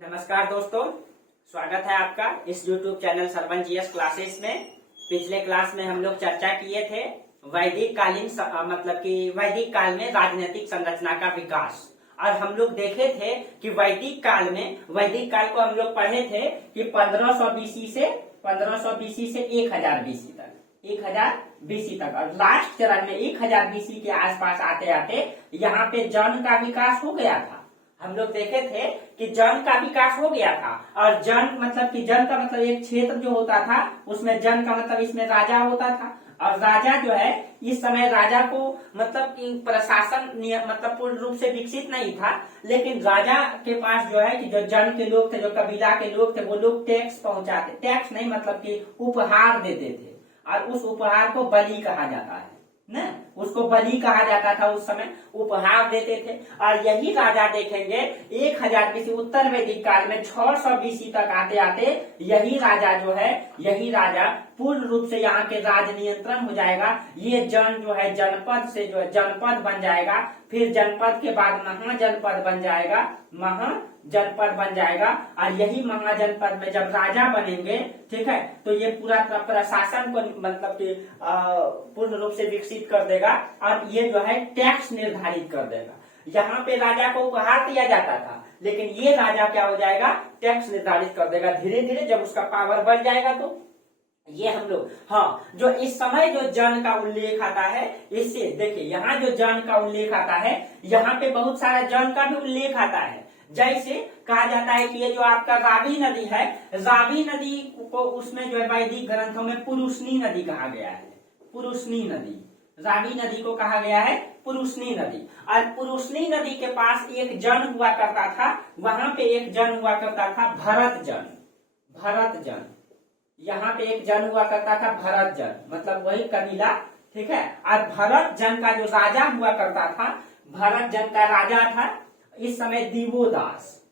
नमस्कार दोस्तों, स्वागत है आपका इस YouTube channel Sarvan GS classes में। पिछले क्लास में हम लोग चर्चा किए थे वैदिक कालीन मतलब कि वैदिक काल में राजनीतिक संरचना का विकास। और हम लोग देखे थे कि वैदिक काल को हम लोग पढ़े थे कि 1500 बीसी से 1000 बीसी तक और लास्ट चरण में 1000 बीसी के आसपास आते आते यहाँ पे जन का विकास हो गया था। हम लोग देखे थे कि जन का विकास हो गया था। और जन का मतलब एक क्षेत्र जो होता था उसमें जन का मतलब इसमें राजा होता था। और राजा जो है इस समय राजा को मतलब कि प्रशासन मतलब पूर्ण रूप से विकसित नहीं था, लेकिन राजा के पास जो है कि जो जन के लोग थे, जो कबीला के लोग थे, वो लोग टैक्स पहुंचाते, टैक्स नहीं मतलब कि उपहार देते थे। और उस उपहार को बलि कहा जाता है ना, उसको बलि कहा जाता था। उस समय उपहार देते थे। और यही राजा देखेंगे 1000 बीसी उत्तर वैदिक काल में 600 बीसी तक आते आते यही राजा पूर्ण रूप से यहाँ के राज नियंत्रण हो जाएगा। ये जन जो है जनपद से जो है जनपद बन जाएगा। फिर जनपद के बाद महाजनपद बन जाएगा। और यही महाजनपद में जब राजा बनेंगे, ठीक है, तो ये पूरा प्रशासन को मतलब कि पूर्ण रूप से विकसित कर देगा। और ये जो है टैक्स निर्धारित कर देगा। यहाँ पे राजा को उपहार दिया जाता था, लेकिन ये राजा क्या हो जाएगा, टैक्स निर्धारित कर देगा। धीरे धीरे जब उसका पावर बढ़ जाएगा तो ये हम लोग जो इस समय जो जन का उल्लेख आता है, इससे देखिए यहाँ जो जन का उल्लेख आता है, यहाँ पे बहुत सारा जन का भी उल्लेख आता है। जैसे कहा जाता है कि ये जो आपका रावी नदी है, रावी नदी को उसमें जो है वैदिक ग्रंथों में पुरुषनी नदी कहा गया है। पुरुषनी नदी, रावी नदी को कहा गया है पुरुषनी नदी। और पुरुषनी नदी के पास एक जन हुआ करता था, वहां पे एक जन हुआ करता था भरत जन। यहाँ पे एक जन हुआ करता था भरत जन, मतलब वही कबीला, ठीक है। और भरत जन का जो राजा हुआ करता था, भरत जन का राजा था इस समय दिवोदास।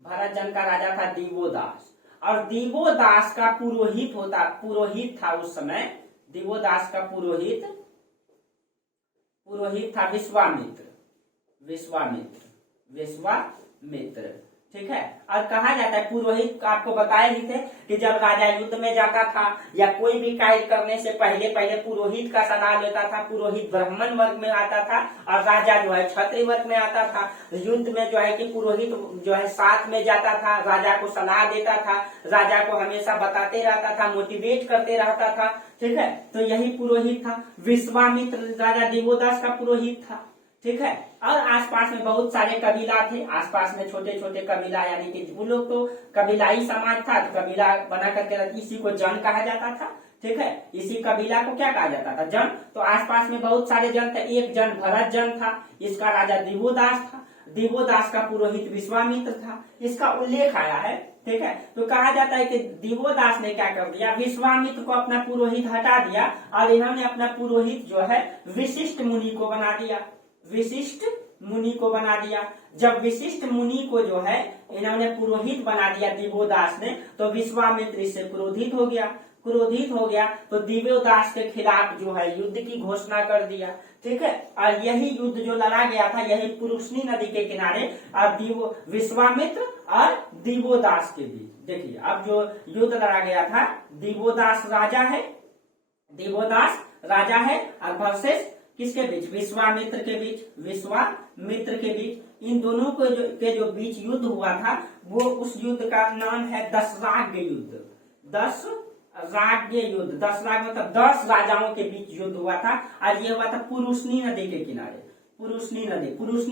भरत जन का राजा था दिवोदास। और दिवोदास का पुरोहित था उस समय। दिवोदास का पुरोहित था विश्वामित्र, ठीक है। और कहा जाता है पुरोहित, आपको बताए ही थे कि जब राजा युद्ध में जाता था या कोई भी कार्य करने से पहले पुरोहित का सलाह लेता था। पुरोहित ब्राह्मण वर्ग में आता था और राजा जो है क्षत्रिय वर्ग में आता था। युद्ध में जो है कि पुरोहित जो है साथ में जाता था, राजा को सलाह देता था, राजा को हमेशा बताते रहता था, मोटिवेट करते रहता था, ठीक है। तो यही पुरोहित था। विश्वामित्र राजा दिवोदास का पुरोहित था, ठीक है। और आसपास में बहुत सारे कबीला थे, आसपास में छोटे छोटे कबीला, यानी कि वो लोग तो कबीलाई समाज था, तो कबीला बना करके इसी को जन कहा जाता था, ठीक है। इसी कबीला को क्या कहा जाता था, जन। तो आसपास में बहुत सारे जन थे। एक जन भरत जन था, इसका राजा दिवोदास था। दिवोदास का पुरोहित विश्वामित्र था, इसका उल्लेख आया है, ठीक है। तो कहा जाता है कि दिवोदास ने क्या कर दिया, विश्वामित्र को अपना पुरोहित हटा दिया और इन्होंने अपना पुरोहित जो है वशिष्ठ मुनि को बना दिया। जब वशिष्ठ मुनि को जो है इन्होंने पुरोहित बना दिया दिवोदास ने, तो विश्वामित्र इससे क्रोधित हो गया तो दिवोदास के खिलाफ जो है युद्ध की घोषणा कर दिया, ठीक है। और यही युद्ध जो लड़ा गया था, यही पुरुषनी नदी के किनारे और विश्वामित्र और दिवोदास के बीच। देखिए अब जो युद्ध लड़ा गया था, दिवोदास राजा है और वर्सेस किसके बीच, विश्वामित्र के बीच। इन दोनों के जो बीच युद्ध हुआ था, वो उस युद्ध का नाम है दशराग्य युद्ध। दशराग्य मतलब 10 राजाओं के बीच युद्ध हुआ था। और ये हुआ था पुरुषनी नदी के किनारे। पुरुषनी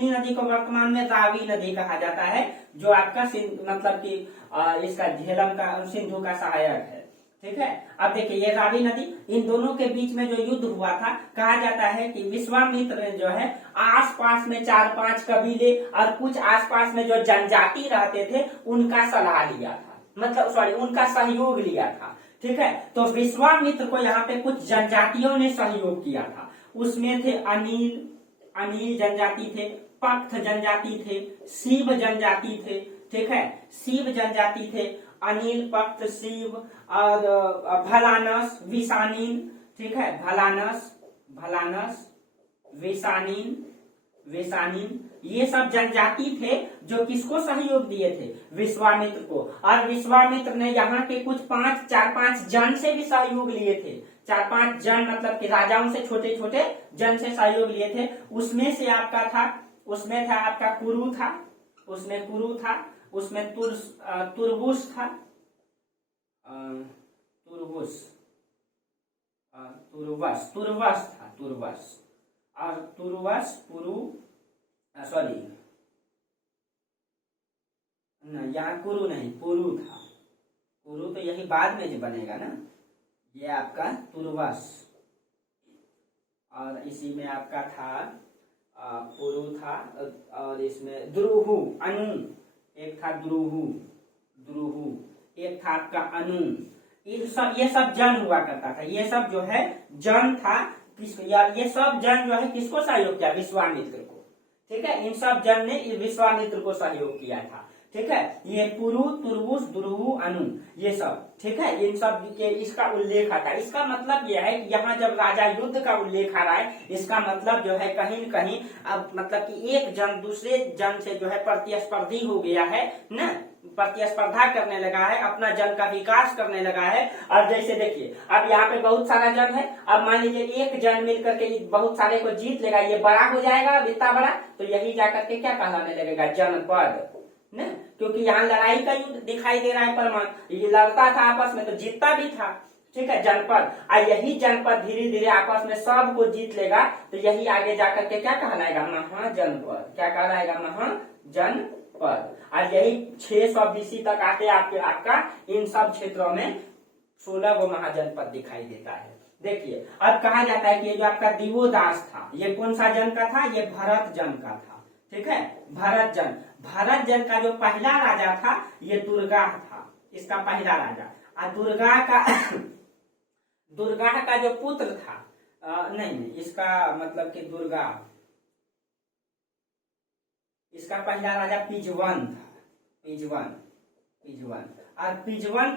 नदी को वर्तमान में रावी नदी कहा जाता है, जो आपका मतलब कि इसका झेलम का सिंधु का सहायक है, ठीक है। अब देखिए ये रावी नदी, इन दोनों के बीच में जो युद्ध हुआ था, कहा जाता है कि विश्वामित्र ने जो है आसपास में 4-5 कबीले और कुछ आसपास में जो जनजाति रहते थे उनका सलाह लिया था, मतलब उनका सहयोग लिया था, ठीक है। तो विश्वामित्र को यहाँ पे कुछ जनजातियों ने सहयोग किया था। उसमें थे अनिल जनजाति थे, पक्थ जनजाति थे, शिव जनजाति थे, ठीक है। शिव जनजाति थे, अनिल, पक्त, शिव और भलानस, विशानीन, ठीक है। भलानस, विशानीन, ये सब जनजाति थे जो किसको सहयोग दिए थे, विश्वामित्र को। और विश्वामित्र ने यहाँ के कुछ 4-5 जन से भी सहयोग लिए थे। 4-5 जन मतलब कि राजाओं से, छोटे छोटे जन से सहयोग लिए थे। उसमें से आपका था, उसमें था आपका कुरु था, उसमें कुरु था, उसमें तुर्बुस था, तुर्वस था, तुर्वस। और तुर्वस, सॉरी नहीं, यहाँ कुरु नहीं, पुरु था। पुरु तो यही बाद में जो बनेगा ना, ये आपका तुर्वस। और इसी में आपका था पुरु था। और इसमें द्रुहु, अनु, एक था द्रुहु, एक था आपका अनु। ये सब जन हुआ करता था। ये सब जो है जन था, ये सब जन जो है किसको सहयोग किया, विश्वामित्र को। ठीक है, इन सब जन ने विश्वामित्र को सहयोग किया था। ठीक है, ये पुरु, तुर्बुस, दुरुहु, अनु, ये सब। ठीक है, इन सब के इसका उल्लेख आता है। इसका मतलब यह है कि यहाँ जब राजा युद्ध का उल्लेख आ रहा है, इसका मतलब जो है कहीं न कहीं अब मतलब कि एक जन दूसरे जन से जो है प्रतिस्पर्धी हो गया है ना, प्रतिस्पर्धा करने लगा है, अपना जन का विकास करने लगा है। और जैसे देखिए, अब यहाँ पे बहुत सारा जन है। अब मान लीजिए एक जन मिलकर के बहुत सारे को जीत लेगा, ये बड़ा हो जाएगा, इतना बड़ा, तो यही जाकर के क्या कहलाने लगेगा, जनपद न। क्योंकि यहाँ लड़ाई का युद्ध दिखाई दे रहा है, परमाणु ये लड़ता था आपस में तो जीतता भी था। ठीक है, जनपद। और यही जनपद धीरे धीरे आपस में सब को जीत लेगा, तो यही आगे जाकर के क्या कहलाएगा, महाजनपद। क्या कहलाएगा, महाजनपद। और यही 600 BC तक आके आपका इन सब क्षेत्रों में 16 गो महाजनपद दिखाई देता है। देखिए, अब कहा जाता है कि ये जो आपका दिवोदास था, ये कौन सा जन का था, ये भरत जन का था। ठीक है, भरत जन का जो पहला राजा था, ये दुर्गा था, इसका पहला राजा। और दुर्गा का जो पुत्र था, नहीं, इसका मतलब कि दुर्गा, इसका पहला राजा पिजवन था, पिजवन। और पिजवन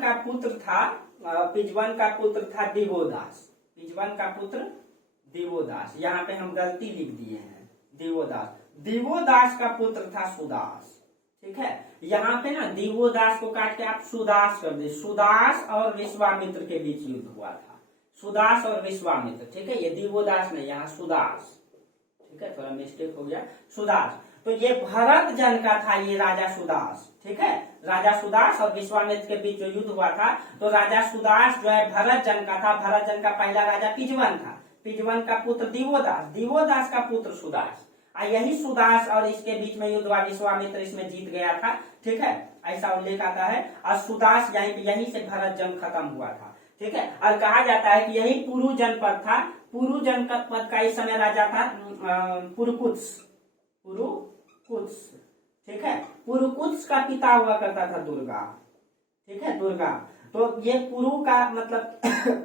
का पुत्र था दिवोदास। पिजवन का पुत्र दिवोदास, यहाँ पे हम गलती लिख दिए हैं, दिवोदास का पुत्र था सुदास। ठीक है, यहाँ पे ना दिवोदास को काट के आप सुदास कर दे। सुदास और विश्वामित्र के बीच युद्ध हुआ था, सुदास और विश्वामित्र। ठीक है, ये दिवोदास नहीं, यहाँ सुदास। ठीक है, थोड़ा मिस्टेक हो गया, सुदास। तो ये भरत जन का था, ये राजा सुदास। ठीक है, राजा सुदास और विश्वामित्र के बीच जो युद्ध हुआ था, तो राजा सुदास जो है भरत जन का था। भरत जन का पहला राजा पिजवन था, पिजवन का पुत्र दिवोदास का पुत्र सुदास। यही सुदास और इसके बीच में युद्ध हुआ, विश्वामित्र इसमें जीत गया था। ठीक है, ऐसा उल्लेख आता है। और सुदास यहीं से भरत जन खत्म हुआ था। ठीक है, और कहा जाता है कि यही पुरु जनपद था। पुरु जनपद का इस समय राजा था पुरकुत्स। ठीक है, पुरकुत्स का पिता हुआ करता था दुर्गा। ठीक है, दुर्गा। तो ये पुरु का मतलब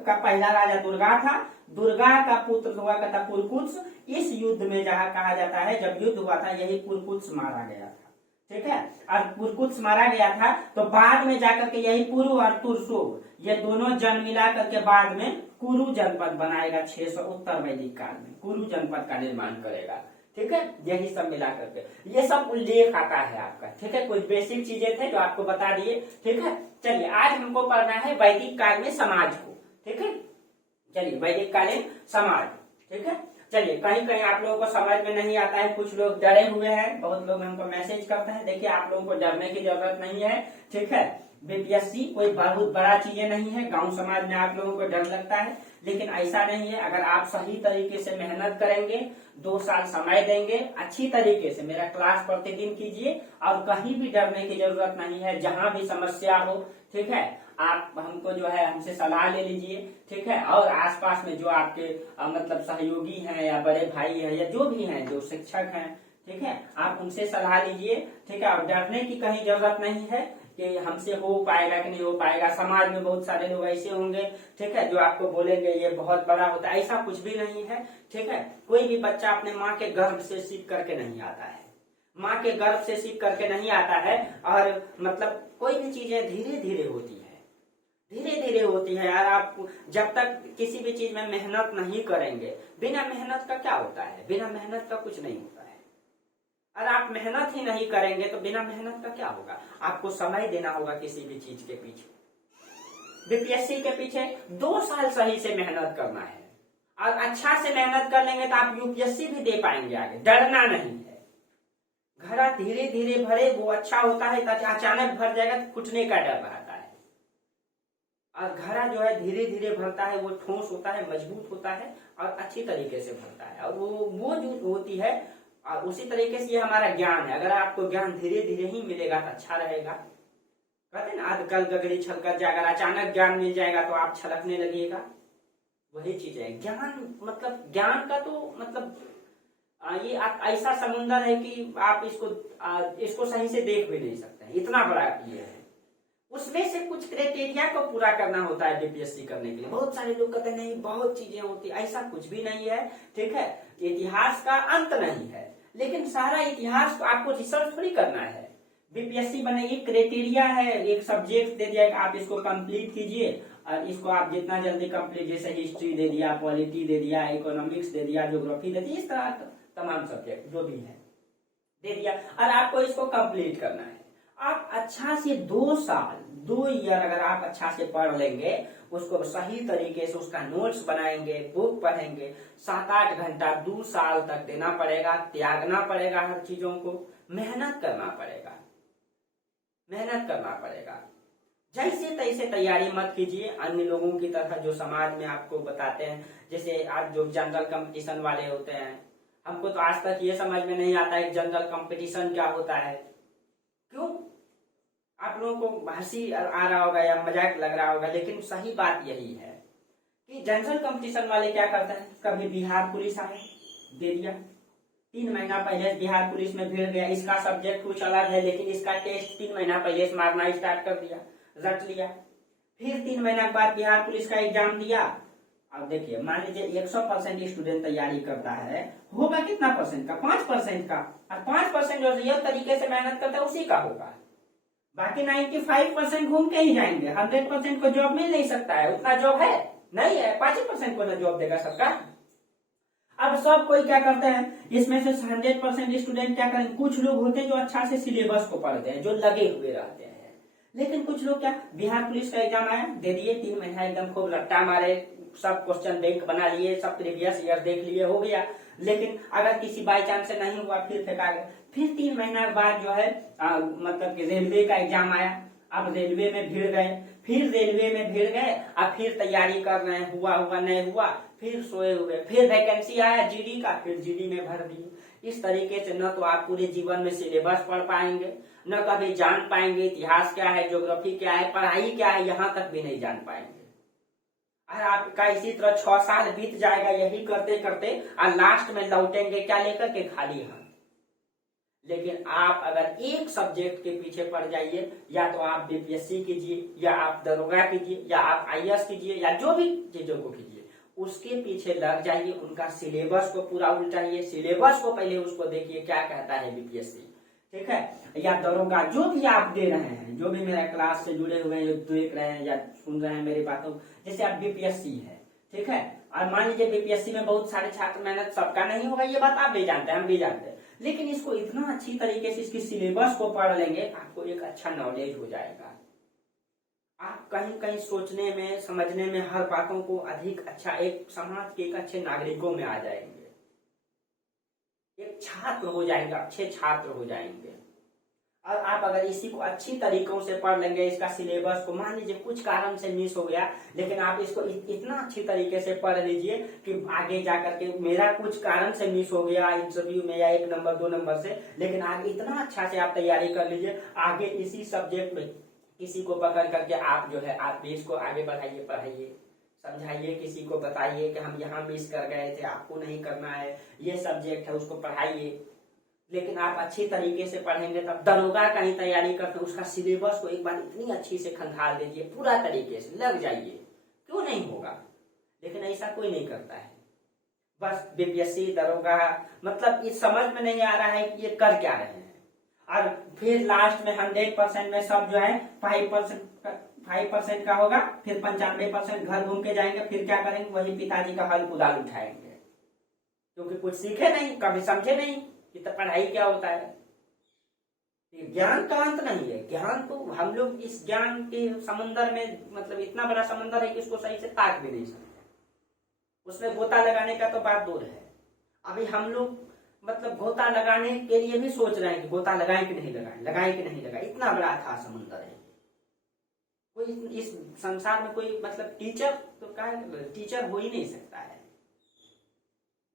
का पहला राजा दुर्गा था। दुर्गा का पुत्र हुआ करता पुरकुत्स। इस युद्ध में जहाँ कहा जाता है, जब युद्ध हुआ था, यही पुरकुत्स मारा गया था। ठीक है, और पुरकुत्स मारा गया था, तो बाद में जाकर के यही पुरु और तुरसु, ये दोनों जन मिला करके बाद में कुरु जनपद बनाएगा। 600 उत्तर वैदिक काल में कुरु जनपद का निर्माण करेगा। ठीक है, यही सब मिला करके ये सब उल्लेख आता है आपका। ठीक है, कुछ बेसिक चीजें थे जो आपको बता दिए। ठीक है, चलिए आज हमको पढ़ना है वैदिक काल में समाज को। ठीक है, चलिए वैदिक कालीन समाज। ठीक है, चलिए कहीं कहीं आप लोगों को समझ में नहीं आता है, कुछ लोग डरे हुए हैं, बहुत लोग हमको मैसेज करते हैं। देखिए, आप लोगों को डरने की जरूरत नहीं है। ठीक है, बीपीएससी कोई बहुत बड़ा चीजें नहीं है। गांव समाज में आप लोगों को डर लगता है, लेकिन ऐसा नहीं है। अगर आप सही तरीके से मेहनत करेंगे, 2 साल समय देंगे, अच्छी तरीके से मेरा क्लास प्रतिदिन कीजिए, और कहीं भी डरने की जरूरत नहीं है। जहां भी समस्या हो, ठीक है, आप हमको जो है हमसे सलाह ले लीजिए। ठीक है, और आसपास में जो आपके मतलब सहयोगी हैं या बड़े भाई हैं या जो भी हैं, जो शिक्षक हैं, ठीक है, आप उनसे सलाह लीजिए। ठीक है, और डरने की कहीं जरूरत नहीं है कि हमसे हो पाएगा कि नहीं हो पाएगा। समाज में बहुत सारे लोग ऐसे होंगे, ठीक है, जो आपको बोलेंगे ये बहुत बड़ा होता है। ऐसा कुछ भी नहीं है। ठीक है, कोई भी बच्चा अपने माँ के गर्भ से सीख करके नहीं आता है, माँ के गर्भ से सीख करके नहीं आता है। और मतलब कोई भी चीजें धीरे धीरे होती है, धीरे धीरे होती है। और आप जब तक किसी भी चीज में मेहनत नहीं करेंगे, बिना मेहनत का क्या होता है, बिना मेहनत का कुछ नहीं होता है। और आप मेहनत ही नहीं करेंगे तो बिना मेहनत का क्या होगा? आपको समय देना होगा किसी भी चीज के पीछे। बीपीएससी के पीछे 2 साल सही से मेहनत करना है, और अच्छा से मेहनत कर लेंगे तो आप यूपीएससी भी दे पाएंगे आगे, डरना नहीं है। घड़ा धीरे धीरे भरे वो अच्छा होता है, अचानक भर जाएगा तो फूटने का डर रहता है। और घड़ा जो है धीरे धीरे भरता है, वो ठोस होता है, मजबूत होता है और अच्छी तरीके से भरता है। और वो जो होती है, और उसी तरीके से ये हमारा ज्ञान है। अगर आपको ज्ञान धीरे धीरे ही मिलेगा तो अच्छा रहेगा। कहते हैं ना, आजकल गगरी छलक जाए, अगर अचानक ज्ञान मिल जाएगा तो आप छलकने लगेगा। वही चीज है ज्ञान। मतलब ज्ञान का तो मतलब ये ऐसा समुंदर है कि आप इसको सही से देख भी नहीं सकते, इतना बड़ा ये है। उसमें से कुछ क्राइटेरिया को पूरा करना होता है बीपीएससी करने के लिए। बहुत सारे लोग कहते हैं नहीं बहुत चीजें होती, ऐसा कुछ भी नहीं है। ठीक है, इतिहास का अंत नहीं है, लेकिन सारा इतिहास को आपको रिसर्च थोड़ी करना है। बीपीएससी बनेगी, क्राइटेरिया है, एक सब्जेक्ट दे दिया, आप इसको कंप्लीट कीजिए, और इसको आप जितना जल्दी कंप्लीट, जैसे हिस्ट्री दे दिया, पॉलिटी दे दिया, इकोनॉमिक्स दे दिया, ज्योग्राफी दे दी, इस तरह तमाम सब्जेक्ट जो भी है दे दिया, और आपको इसको कंप्लीट करना है। आप अच्छा से 2 साल 2 ईयर अगर आप अच्छा से पढ़ लेंगे, उसको सही तरीके से उसका नोट्स बनाएंगे, बुक पढ़ेंगे, 7-8 घंटा 2 साल तक देना पड़ेगा, त्यागना पड़ेगा, हर चीजों को मेहनत करना पड़ेगा, मेहनत करना पड़ेगा। जैसे तैसे तैयारी मत कीजिए अन्य लोगों की तरह जो समाज में आपको बताते हैं। जैसे आप जो जनरल कंपटीशन वाले होते हैं, हमको तो आज तक ये समझ में नहीं आता है जनरल कंपटीशन क्या होता है। क्यों? आप लोगों को हंसी आ रहा होगा या मजाक लग रहा होगा, लेकिन सही बात यही है कि जनरल कंपटीशन वाले क्या करते हैं, कभी बिहार पुलिस आए दे दिया, 3 महीना पहले बिहार पुलिस में भिड़ गया, इसका सब्जेक्ट कुछ अलग है लेकिन इसका टेस्ट 3 महीना पहले से मारना स्टार्ट कर दिया, रट लिया। फिर 3 महीना के बाद बिहार पुलिस का एग्जाम दिया। अब देखिए, मान लीजिए 100% स्टूडेंट तैयारी करता है, होगा कितना परसेंट का? 5% का। और 5% जो रियल तरीके से मेहनत करता है उसी का होगा। बाकी 95% घूम के ही जाएंगे। 100% को जॉब मिल नहीं सकता है, उतना जॉब है नहीं है, 5% को ना जॉब देगा सबका। अब सब कोई क्या करते हैं, इसमें से 100% स्टूडेंट क्या करेंगे? कुछ लोग होते हैं जो अच्छा से सिलेबस को पढ़ते हैं, जो लगे हुए रहते हैं। लेकिन कुछ लोग क्या, बिहार पुलिस का एग्जाम आया, दे दिए, 3 महीना एकदम खूब रट्टा मारे, सब क्वेश्चन बैंक बना लिए, सब प्रीवियस ईयर देख लिए, हो गया। लेकिन अगर किसी बाई चांस से नहीं हुआ, फिर फेंका गया। फिर 3 महीना के बाद जो है मतलब कि रेलवे का एग्जाम आया, अब रेलवे में भिड़ गए, फिर रेलवे में भिड़ गए, अब फिर तैयारी कर रहे हैं, हुआ नहीं हुआ, फिर सोए हुए, फिर वैकेंसी आया जीडी का, फिर जीडी में भर दिए। इस तरीके से न तो आप पूरे जीवन में सिलेबस पढ़ पाएंगे, न कभी जान पाएंगे इतिहास क्या है, ज्योग्राफी क्या है, पढ़ाई क्या है, यहाँ तक भी नहीं जान पाएंगे। और आपका इसी तरह 6 साल बीत जाएगा यही करते करते, और लास्ट में लौटेंगे क्या लेकर के? खाली हाथ। लेकिन आप अगर एक सब्जेक्ट के पीछे पड़ जाइए, या तो आप बीपीएससी कीजिए, या आप दरोगा कीजिए, या आप आईएएस कीजिए, या जो भी चीजों को कीजिए, उसके पीछे लग जाइए, उनका सिलेबस को पूरा उल्टाइए, सिलेबस को पहले उसको देखिए क्या कहता है बीपीएससी, ठीक है? या दरोगा, जो भी आप दे रहे हैं, जो भी मेरा क्लास से जुड़े हुए हैं, जो देख रहे हैं या सुन रहे हैं मेरी बातों, जैसे आप बीपीएससी है, ठीक है, और मान लीजिए बीपीएससी में बहुत सारे छात्र, मेहनत सबका नहीं होगा, ये बात आप भी जानते हैं, हम भी जानते हैं, लेकिन इसको इतना अच्छी तरीके से इसकी सिलेबस को पढ़ लेंगे, आपको एक अच्छा नॉलेज हो जाएगा। आप कहीं कहीं सोचने में, समझने में, हर बातों को अधिक अच्छा, एक समाज के एक अच्छे नागरिकों में आ जाएंगे, एक छात्र हो जाएंगे, अच्छे छात्र हो जाएंगे। और आप अगर इसी को अच्छी तरीकों से पढ़ लेंगे, इसका सिलेबस को, मान लीजिए कुछ कारण से मिस हो गया, लेकिन आप इसको इतना अच्छी तरीके से पढ़ लीजिए कि आगे जाकर के, मेरा कुछ कारण से मिस हो गया इंटरव्यू में या 1 नंबर 2 नंबर से, लेकिन आगे इतना अच्छा से आप तैयारी कर लीजिए, आगे इसी सब्जेक्ट में किसी को पकड़ करके आप जो है, आप भी इसको आगे बढ़ाइए, पढ़ाइए, समझाइए, किसी को बताइए कि हम यहाँ मिस कर गए थे, आपको नहीं करना है, ये सब्जेक्ट है, उसको पढ़ाइए। लेकिन आप अच्छी तरीके से पढ़ेंगे, तब दरोगा का ही तैयारी करते हैं, उसका सिलेबस को एक बार इतनी अच्छी से खंगाल दीजिए, पूरा तरीके से लग जाइए, क्यों नहीं होगा? लेकिन ऐसा कोई नहीं करता है। बस बीपीएससी, दरोगा, मतलब ये समझ में नहीं आ रहा है कि ये कर क्या रहे हैं। और फिर लास्ट में 100% में सब जो है 5% का होगा, फिर 95% घर घूम के जाएंगे, फिर क्या करेंगे? वही पिताजी का हल कुदाल उठाएंगे, क्योंकि कुछ सीखे नहीं, कभी समझे नहीं, कि तो पढ़ाई क्या होता है। ज्ञान का अंत नहीं है। ज्ञान तो हम लोग इस ज्ञान के समुंदर में मतलब इतना बड़ा समुंदर है कि इसको सही से ताक भी नहीं सकते। उसमें गोता लगाने का तो बात दूर है। अभी हम लोग मतलब गोता लगाने के लिए भी सोच रहे हैं कि गोता लगाएं कि नहीं लगाएं, लगाएं कि नहीं लगाएं। इतना बड़ा था समुंदर है। कोई इस संसार में कोई मतलब टीचर तो क्या टीचर हो ही नहीं सकता है।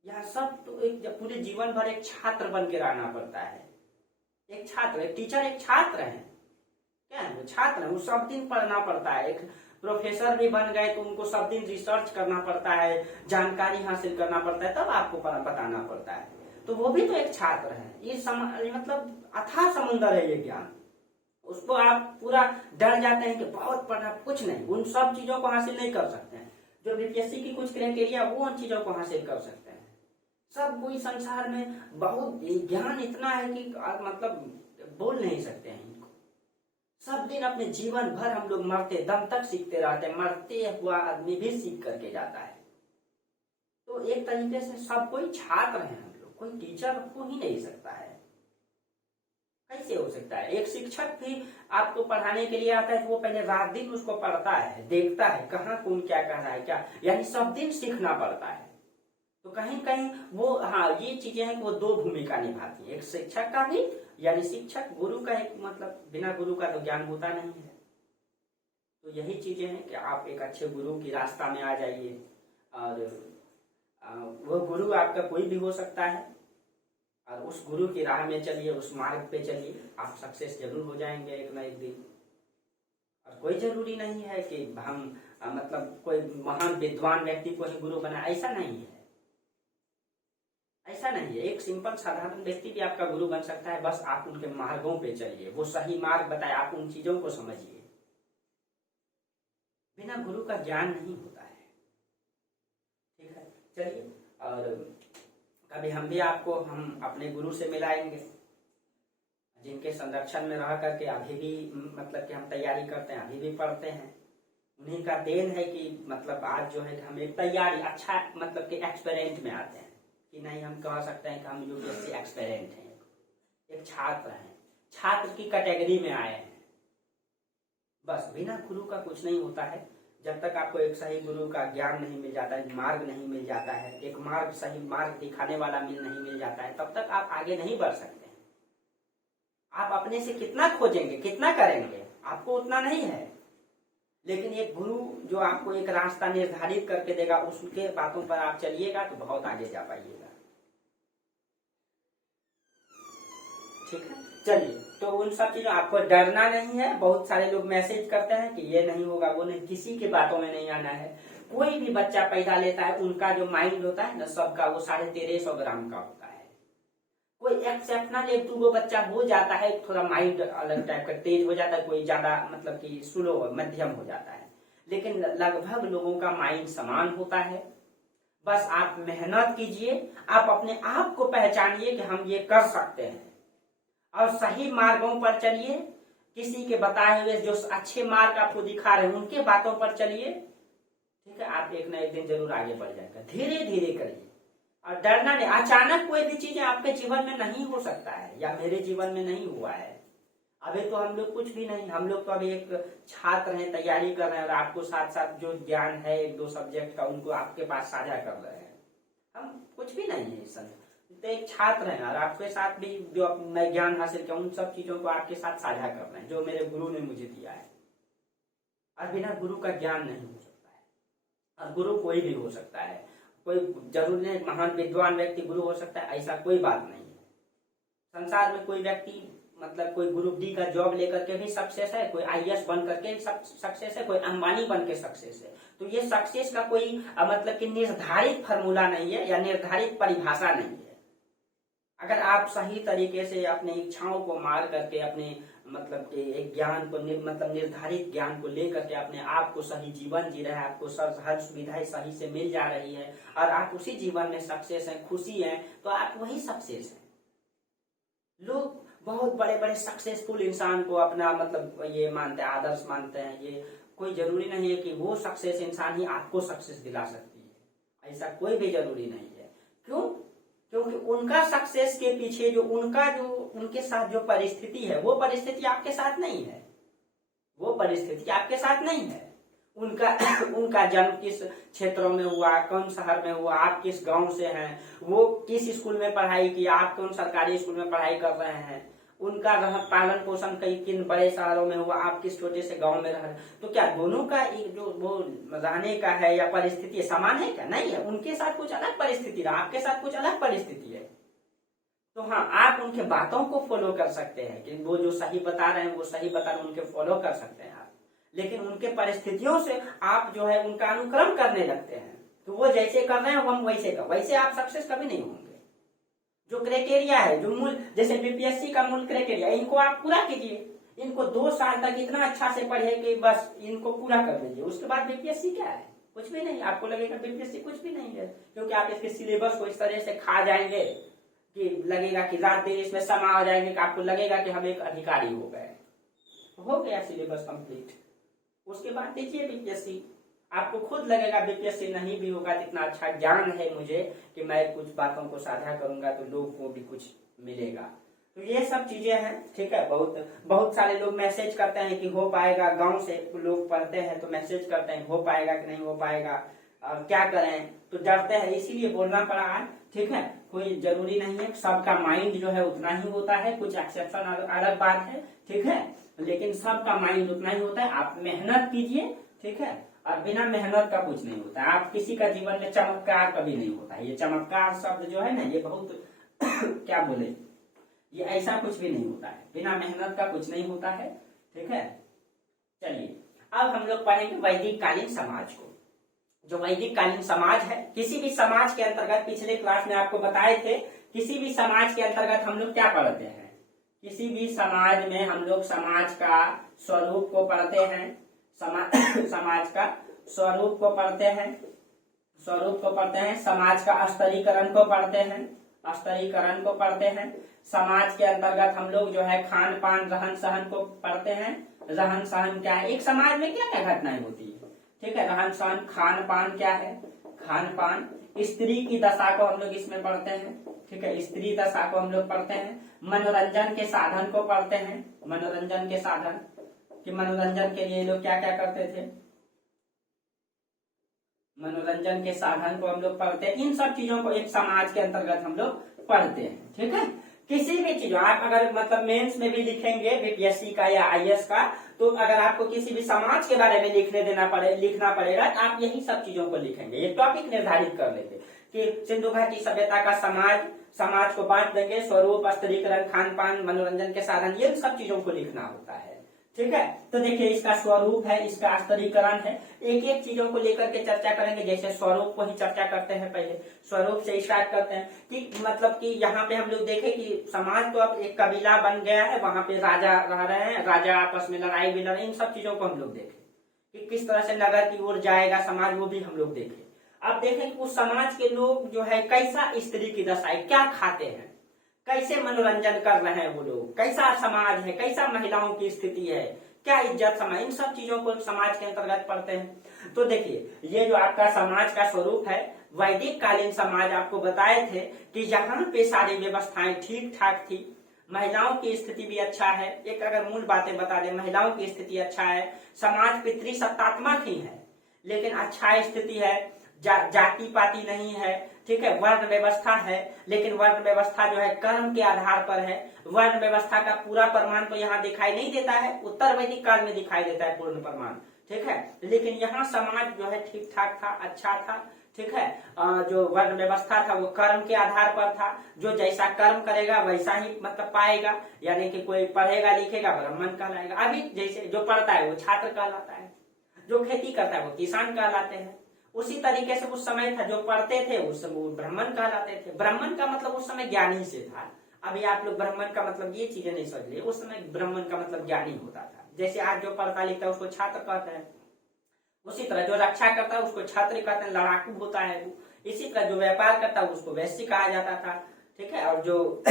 यह सब तो एक पूरे जीवन भर एक छात्र बन के रहना पड़ता है। एक छात्र, एक टीचर एक छात्र है। क्या है वो छात्र है, वो सब दिन पढ़ना पड़ता है। एक प्रोफेसर भी बन गए तो उनको सब दिन रिसर्च करना पड़ता है, जानकारी हासिल करना पड़ता है, तब आपको बताना पड़ता है। तो वो भी तो एक छात्र है। ये मतलब अथाह समुंदर है ये ज्ञान। उसको आप पूरा डर जाते हैं कि बहुत पढ़ना, कुछ नहीं, उन सब चीजों को हासिल नहीं कर सकते हैं। जो बीपीएससी की कुछ क्राइटेरिया वो उन चीजों को हासिल कर सकते हैं। सब कोई संसार में बहुत ज्ञान इतना है कि मतलब बोल नहीं सकते हैं इनको। सब दिन अपने जीवन भर हम लोग मरते दम तक सीखते रहते हैं। मरते हुआ आदमी भी सीख करके जाता है। तो एक तरीके से सब कोई छात्र है हम लोग, कोई टीचर हो ही नहीं सकता है। कैसे हो सकता है? एक शिक्षक भी आपको पढ़ाने के लिए आता है तो वो पहले रात दिन उसको पढ़ता है, देखता है कहाँ कौन क्या कह रहा है, क्या, यानी सब दिन सीखना पड़ता है। तो कहीं कहीं वो, हाँ, ये चीजें हैं कि वो दो भूमिका निभाती है। एक शिक्षक का भी, यानी शिक्षक गुरु का एक मतलब बिना गुरु का तो ज्ञान होता नहीं है। तो यही चीजें हैं कि आप एक अच्छे गुरु की रास्ता में आ जाइए। और वो गुरु आपका कोई भी हो सकता है, और उस गुरु की राह में चलिए, उस मार्ग पे चलिए, आप सक्सेस जरूर हो जाएंगे एक ना एक दिन। और कोई जरूरी नहीं है कि हम मतलब कोई महान विद्वान व्यक्ति को ही गुरु बना, ऐसा नहीं है। ऐसा नहीं है। एक सिंपल साधारण व्यक्ति भी आपका गुरु बन सकता है। बस आप उनके मार्गों पे चलिए, वो सही मार्ग बताए, आप उन चीजों को समझिए। बिना गुरु का ज्ञान नहीं होता है। ठीक है, चलिए। और कभी हम भी आपको हम अपने गुरु से मिलाएंगे, जिनके संरक्षण में रह करके अभी भी मतलब कि हम तैयारी करते हैं, अभी भी पढ़ते हैं। उन्हीं का देन है कि मतलब आज जो है हम एक तैयारी अच्छा मतलब कि एक्सपेरेंट में आते हैं, कि नहीं हम कह सकते हैं कि हम यूपीएससी एक्सपेरेंट हैं, एक छात्र हैं, छात्र की कैटेगरी में आए हैं। बस बिना गुरु का कुछ नहीं होता है। जब तक आपको एक सही गुरु का ज्ञान नहीं मिल जाता है, मार्ग नहीं मिल जाता है, एक मार्ग सही मार्ग दिखाने वाला नहीं मिल जाता है, तब तक आप आगे नहीं बढ़ सकते। आप अपने से कितना खोजेंगे, कितना करेंगे, आपको उतना नहीं है। लेकिन एक गुरु जो आपको एक रास्ता निर्धारित करके देगा, उसके बातों पर आप चलिएगा तो बहुत आगे जा पाइएगा। ठीक है, चलिए। तो उन सब चीजों आपको डरना नहीं है। बहुत सारे लोग मैसेज करते हैं कि ये नहीं होगा, वो नहीं, किसी के बातों में नहीं आना है। कोई भी बच्चा पैदा लेता है, उनका जो माइंड होता है ना सबका, वो 1350 ग्राम का होता है। कोई एक्सेप्शनल एक दो बच्चा हो जाता है, थोड़ा माइंड अलग टाइप का तेज हो जाता है, कोई ज्यादा मतलब कि स्लो मध्यम हो जाता है। लेकिन लगभग लोगों का माइंड समान होता है। बस आप मेहनत कीजिए, आप अपने आप को पहचानिए कि हम ये कर सकते हैं, और सही मार्गों पर चलिए। किसी के बताए हुए जो अच्छे मार्ग आपको दिखा रहे हैं उनके बातों पर चलिए। ठीक है, आप एक ना एक दिन जरूर आगे बढ़ जाएगा। धीरे धीरे करिए और डरना नहीं। अचानक कोई भी चीज आपके जीवन में नहीं हो सकता है, या मेरे जीवन में नहीं हुआ है। अभी तो हम लोग कुछ भी नहीं, हम लोग तो अभी एक छात्र हैं, तैयारी कर रहे हैं, और आपको साथ साथ जो ज्ञान है एक दो सब्जेक्ट का उनको आपके पास साझा कर रहे हैं। हम कुछ भी नहीं है इस समय, तो एक छात्र हैं, और आपके साथ भी जो मैं ज्ञान हासिल किया उन सब चीजों को आपके साथ साझा कर रहे हैं जो मेरे गुरु ने मुझे दिया है। और बिना गुरु का ज्ञान नहीं हो सकता है। और गुरु कोई भी हो सकता है, कोई जरूरी नहीं महान विद्वान व्यक्ति गुरु हो सकता है, ऐसा कोई बात नहीं है। संसार में कोई व्यक्ति मतलब कोई ग्रुप डी का जॉब लेकर के भी सक्सेस है, कोई आईएएस बन करके सक्सेस है, कोई अंबानी बन के सक्सेस है। तो ये सक्सेस का कोई मतलब कि निर्धारित फार्मूला नहीं है, या निर्धारित परिभाषा नहीं है। अगर आप सही तरीके से अपने इच्छाओं को मार करके अपने मतलब कि एक ज्ञान को मतलब निर्धारित ज्ञान को लेकर के अपने आप को सही जीवन जी रहे हैं, आपको हर सुविधाएं सही से मिल जा रही है, और आप उसी जीवन में सक्सेस है, खुशी है, तो आप वही सक्सेस है। लोग बहुत बड़े बड़े सक्सेसफुल इंसान को अपना मतलब ये मानते हैं, आदर्श मानते हैं। ये कोई जरूरी नहीं है कि वो सक्सेस इंसान ही आपको सक्सेस दिला सकती है, ऐसा कोई भी जरूरी नहीं है। क्यों? क्योंकि उनका सक्सेस के पीछे जो उनके साथ जो परिस्थिति है, वो परिस्थिति आपके साथ नहीं है, वो परिस्थिति आपके साथ नहीं है। उनका जन्म किस क्षेत्रों में हुआ, कौन शहर में हुआ, आप किस गांव से हैं, वो किस स्कूल में पढ़ाई की, आप कौन सरकारी स्कूल में पढ़ाई कर रहे हैं, उनका पालन पोषण कई किन बड़े शहरों में हुआ, आप किस छोटे से गांव में रह रहे हैं। तो क्या दोनों का एक जो वो रहने का है या परिस्थिति समान है क्या? नहीं है। उनके साथ कुछ अलग परिस्थिति है, आपके साथ कुछ अलग परिस्थिति है। तो हाँ, आप उनके बातों को फॉलो कर सकते हैं कि वो जो सही बता रहे हैं वो सही बता रहे हैं, उनके फॉलो कर सकते हैं आप। लेकिन उनके परिस्थितियों से आप जो है उनका अनुकरण करने लगते हैं, तो वो जैसे कर रहे हैं हम वैसे आप सक्सेस कभी नहीं होंगे। जो क्राइटेरिया है, जो मूल, जैसे बीपीएससी का मूल क्राइटेरिया, इनको आप पूरा कीजिए। इनको 2 साल तक इतना अच्छा से पढ़े कि बस इनको पूरा कर लीजिए, उसके बाद बीपीएससी क्या है? कुछ भी नहीं। आपको लगेगा बीपीएससी कुछ भी नहीं है, क्योंकि आप इसके सिलेबस को इस तरह से खा जाएंगे कि लगेगा कि रात दिन इसमें समा आ जाएंगे कि आपको लगेगा कि हम एक अधिकारी हो गए। हो गया सिलेबस कंप्लीट, उसके बाद देखिए बीपीएससी, आपको खुद लगेगा बीपीएससी नहीं भी होगा, इतना अच्छा ज्ञान है मुझे कि मैं कुछ बातों को साझा करूंगा तो लोगों को भी कुछ मिलेगा। तो ये सब चीजें हैं, ठीक है। बहुत सारे लोग मैसेज करते हैं कि हो पाएगा, गांव से लोग पढ़ते हैं तो मैसेज करते हैं हो पाएगा कि नहीं हो पाएगा, क्या करें, तो डरते हैं, इसीलिए बोलना पड़ा है, ठीक है। कोई जरूरी नहीं है, सबका माइंड जो है उतना ही होता है, कुछ एक्सेप्शन अलग बात है, ठीक है, लेकिन सबका माइंड उतना ही होता है। आप मेहनत कीजिए, ठीक है, और बिना मेहनत का कुछ नहीं होता। आप किसी का जीवन में चमत्कार कभी नहीं होता है। ये चमत्कार शब्द जो है ना, ये बहुत क्या बोले, ये ऐसा कुछ भी नहीं होता है, बिना मेहनत का कुछ नहीं होता है, ठीक है। चलिए अब हम लोग पढ़ेंगे वैदिक कालीन समाज को। जो वैदिक कालीन समाज है, किसी भी समाज के अंतर्गत, पिछले क्लास में आपको बताए थे, किसी भी समाज के अंतर्गत हम लोग क्या पढ़ते हैं, किसी भी समाज में हम लोग समाज का स्वरूप को पढ़ते हैं, समाज का स्वरूप को पढ़ते हैं, समाज का स्तरीकरण को पढ़ते हैं, समाज के अंतर्गत हम लोग जो है खान पान रहन सहन को पढ़ते हैं। रहन सहन क्या है, एक समाज में क्या क्या घटनाएं होती है, ठीक है, रहन सहन, खान पान क्या है, खान पान, स्त्री की दशा को हम लोग इसमें पढ़ते हैं, ठीक है, स्त्री दशा को हम लोग पढ़ते हैं। मनोरंजन के साधन को पढ़ते हैं, मनोरंजन के साधन, कि मनोरंजन के लिए लोग क्या क्या करते थे, मनोरंजन के साधन को हम लोग पढ़ते हैं। इन सब चीजों को एक समाज के अंतर्गत हम लोग पढ़ते हैं, ठीक है। किसी भी चीज आप अगर मतलब मेंस में भी लिखेंगे बीपीएससी का या आईएएस का, तो अगर आपको किसी भी समाज के बारे में लिखना पड़ेगा तो आप यही सब चीजों को लिखेंगे। एक टॉपिक निर्धारित कर लेंगे कि सिंधु घाटी सभ्यता का समाज को बांट देंगे, स्वरूप, स्तरीकरण, खान पान, मनोरंजन के साधन, ये सब चीजों को लिखना होता है, ठीक है। तो देखिए इसका स्वरूप है, इसका स्तरीकरण है, एक एक चीजों को लेकर के चर्चा करेंगे। जैसे स्वरूप को ही चर्चा करते हैं, पहले स्वरूप से स्टार्ट करते हैं कि मतलब कि यहाँ पे हम लोग देखें कि समाज तो अब एक कबीला बन गया है, वहां पे राजा रह रहे हैं, राजा आपस में लड़ाई भी लड़ रहे हैं, इन सब चीजों को हम लोग देखें कि किस तरह से नगर की ओर जाएगा समाज, वो भी हम लोग देखें। अब देखें कि उस समाज के लोग जो है कैसा स्त्री की दशा है, क्या खाते हैं, कैसे मनोरंजन कर रहे हैं वो लोग, कैसा समाज है, कैसा महिलाओं की स्थिति है, क्या इज्जत समाज, इन सब चीजों को समाज के अंतर्गत पढ़ते हैं। तो देखिए ये जो आपका समाज का स्वरूप है, वैदिक कालीन समाज आपको बताए थे कि यहाँ पे सारी व्यवस्थाएं ठीक ठाक थी, महिलाओं की स्थिति भी अच्छा है। एक अगर मूल बातें बता दें, महिलाओं की स्थिति अच्छा है, समाज पितृसत्तात्मक ही है लेकिन अच्छा स्थिति है, जाति पाति नहीं है, ठीक है, वर्ण व्यवस्था है, लेकिन वर्ण व्यवस्था जो है कर्म के आधार पर है। वर्ण व्यवस्था का पूरा प्रमाण तो यहाँ दिखाई नहीं देता है, उत्तर वैदिक काल में दिखाई देता है पूर्ण प्रमाण, ठीक है, लेकिन यहाँ समाज जो है ठीक ठाक था, अच्छा था, ठीक है। जो वर्ण व्यवस्था था वो कर्म के आधार पर था, जो जैसा कर्म करेगा वैसा ही मतलब पाएगा, यानी कि कोई पढ़ेगा लिखेगा ब्राह्मण कहलाएगा। अभी जैसे जो पढ़ता है वो छात्र कहलाता है, जो खेती करता है वो किसान कहलाते हैं। उसी तरीके से उस समय था, जो पढ़ते थे उस समय वो ब्राह्मण कहलाते थे। ब्राह्मण का मतलब उस समय ज्ञानी से था। अभी आप लोग ब्राह्मण का मतलब ये चीजें नहीं समझ लिए, उस समय ब्राह्मण का मतलब ज्ञानी होता था। जैसे आज जो पढ़ता लिखता है उसको छात्र कहते हैं, उसी तरह जो रक्षा करता है उसको छात्र कहते हैं, लड़ाकू होता है वो। इसी तरह जो व्यापार करता है उसको वैश्य कहा जाता था, ठीक है। और जो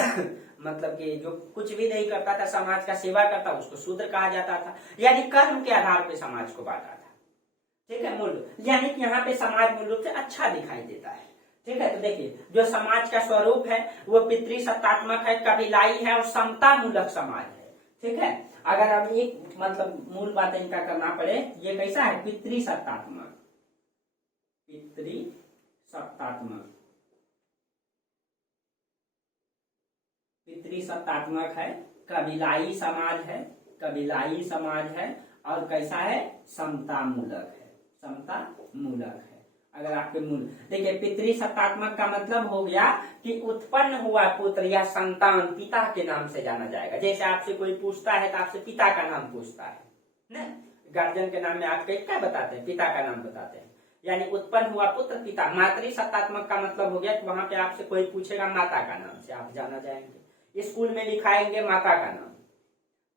मतलब कि जो कुछ भी नहीं करता था, समाज का सेवा करता उसको शूद्र कहा जाता था। यानी कर्म के आधार पर समाज को बांटा था, ठीक है। मूल यानी कि यहाँ पे समाज मूल रूप से अच्छा दिखाई देता है, ठीक है। तो देखिए जो समाज का स्वरूप है वो पितृसत्तात्मक है, कबीलाई है और समता मूलक समाज है। ठीक है। अगर अब एक मतलब मूल बात इनका करना पड़े, ये कैसा है, पितृसत्तात्मक, पितृसत्तात्मक, पितृसत्तात्मक है, कबीलाई समाज है, कबीलाई समाज है और कैसा है, समता मूलक है, समता मूलक है। अगर आपके मूल देखिए पितृसत्तात्मक का मतलब हो गया कि उत्पन्न हुआ पुत्र या संतान पिता के नाम से जाना जाएगा। जैसे आपसे कोई पूछता है तो आपसे पिता का नाम पूछता है ना, गार्जियन के नाम में आप क्या बताते हैं, पिता का नाम बताते हैं, यानी उत्पन्न हुआ पुत्र पिता। मातृसत्तात्मक का मतलब हो गया कि वहां पे आपसे कोई पूछेगा माता का नाम से आप जाना जाएंगे, स्कूल में लिखाएंगे माता का नाम,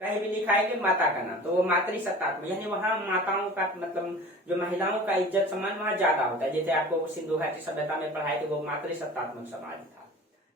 कहीं भी लिखाएंगे माता का नाम, तो वो मातृसत्तात्मक, यानी वहाँ माताओं का मतलब जो महिलाओं का इज्जत सम्मान वहाँ ज्यादा होता है। जैसे आपको सिंधु घाटी सभ्यता में पढ़ाए थे वो मातृसत्तात्मक समाज था,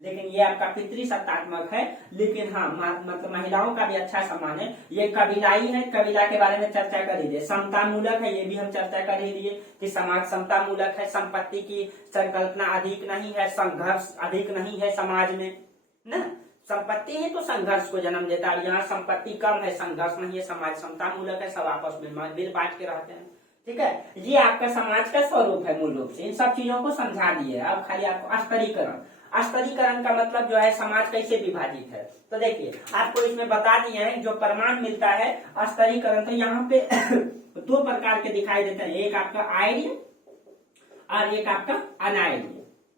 लेकिन ये आपका पितृसत्तात्मक है। लेकिन हाँ मतलब महिलाओं का भी अच्छा सम्मान है। ये कबीलाई है, कबीला के बारे में चर्चा कर लीजिए। समता मूलक है, ये भी हम चर्चा कर लीजिए कि समाज समता मूलक है, संपत्ति की संकल्पना अधिक नहीं है, संघर्ष अधिक नहीं है समाज में ना। संपत्ति है तो संघर्ष को जन्म देता है, यहाँ संपत्ति कम है, संघर्ष नहीं है, समाज समता मूलक है, सब आपस में मिल बांट के रहते हैं। ठीक है, ये आपका समाज का स्वरूप है मूल रूप से। इन सब चीजों को समझा दिए। अब खाली आपको स्तरीकरण, स्तरीकरण का मतलब जो है समाज कैसे विभाजित है, तो देखिए आपको इसमें बता दिए हैं जो प्रमाण मिलता है स्तरीकरण। तो यहाँ पे दो प्रकार के दिखाई देते हैं, एक आपका आर्य और एक आपका अनार्य,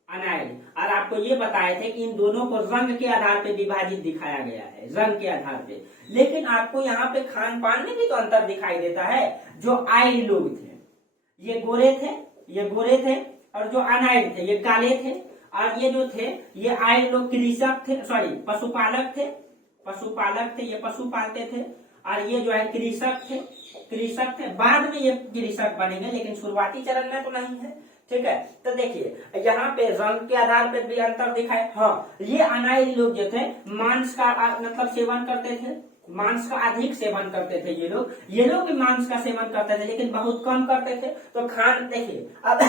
अनार्य। और आपको ये बताए थे कि इन दोनों को रंग के आधार पे विभाजित दिखाया गया है, रंग के आधार पे। लेकिन आपको यहाँ पे खान पान में भी तो अंतर दिखाई देता है। जो आर्य लोग थे ये गोरे थे, ये गोरे थे, और जो अनार्य थे ये काले थे। और ये जो थे ये आर्य लोग कृषक थे, सॉरी पशुपालक थे, पशुपालक थे, ये पशु पालते थे। और ये जो है कृषक थे, कृषक थे। बाद में ये कृषक बनेंगे लेकिन शुरुआती चरण में तो नहीं है। ठीक है, तो देखिए यहाँ पे रंग के आधार पर भी अंतर दिखाए। हाँ, ये अनार्य लोग जो थे मांस का मतलब सेवन करते थे, मांस का अधिक सेवन करते थे। ये लोग भी मांस का सेवन करते थे लेकिन बहुत कम करते थे। तो खान देखिए अब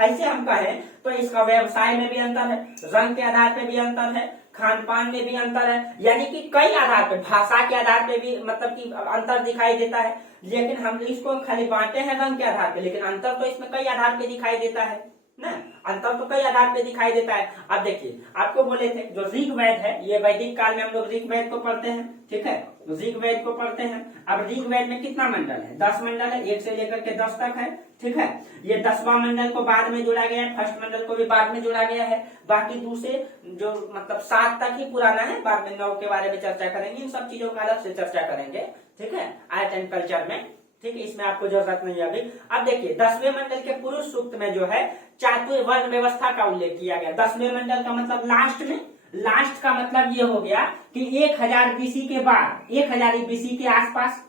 ऐसे हम कहें तो इसका व्यवसाय में भी अंतर है, रंग के आधार पे भी अंतर है, खान पान में भी अंतर है, यानी कि कई आधार पे, भाषा के आधार पे भी मतलब कि अंतर दिखाई देता है। लेकिन हम इसको खाली बांटे हैं रंग के आधार पे, लेकिन अंतर तो इसमें कई आधार पे दिखाई देता है ना, अंतर तो कई आधार पे दिखाई देता है। अब देखिए आपको बोले थे जो ऋग्वेद है, ये वैदिक काल में हम लोग ऋग्वेद को पढ़ते हैं। ठीक है, ऋग्वेद को पढ़ते हैं। अब ऋग्वेद में कितना मंडल है, 10 मंडल है, 1 से लेकर के 10 तक है। ठीक है, ये 10वां मंडल को बाद में जोड़ा गया है, फर्स्ट मंडल को भी बाद में जोड़ा गया है। बाकी दूसरे जो मतलब 7 तक ही पुराना है, बाद में 9 के बारे में चर्चा करेंगे। इन सब चीजों का अलग से चर्चा करेंगे। ठीक है, आर्ट एंड कल्चर में। ठीक है, इसमें आपको जरूरत नहीं है अभी। अब देखिए 10वें मंडल के पुरुष सूक्त में जो है चातुर्वर्ण व्यवस्था का उल्लेख किया गया। 10वें मंडल का मतलब लास्ट में, लास्ट का मतलब ये हो गया कि 1000 बीसी के बाद, 1000 बीसी के आसपास,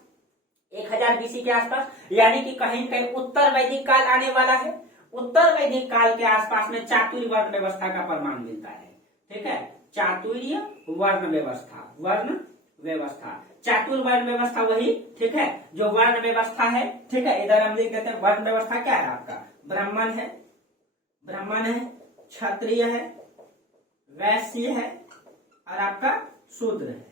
1000 बीसी के आसपास, यानी कि कहीं कहीं उत्तर वैदिक काल आने वाला है। उत्तर वैदिक काल के आसपास में चातुर्वर्ण व्यवस्था का प्रमाण मिलता है। ठीक है, चातुर्य वर्ण व्यवस्था, वर्ण व्यवस्था, चातुर्वर्ण व्यवस्था वही। ठीक है, जो वर्ण व्यवस्था है। ठीक है, इधर हम लिख देते हैं वर्ण व्यवस्था क्या है आपका, ब्राह्मण है, ब्राह्मण है, क्षत्रिय है, वैश्य है और आपका शूद्र है,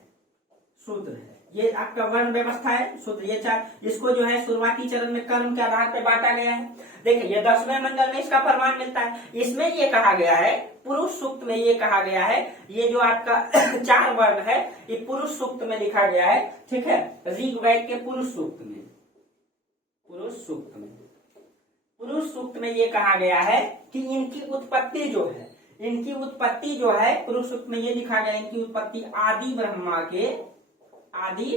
शूद्र है। ये आपका वर्ण व्यवस्था है, शूद्र। ये चार, इसको जो है शुरुआती चरण में कर्म के आधार पर बांटा गया है। देखिए ये 10वें मंडल में इसका प्रमाण मिलता है। इसमें ये कहा गया है, पुरुष सूक्त में ये कहा गया है, ये जो आपका 4 वर्ण है ये पुरुष सूक्त में लिखा गया है। ठीक है, ऋग्वेद के पुरुष सूक्त में, पुरुष सूक्त में, पुरुष सूक्त में ये कहा गया है कि इनकी उत्पत्ति जो है, इनकी उत्पत्ति जो है पुरुष सूक्त में ये लिखा गया है, इनकी उत्पत्ति आदि ब्रह्मा के, आदि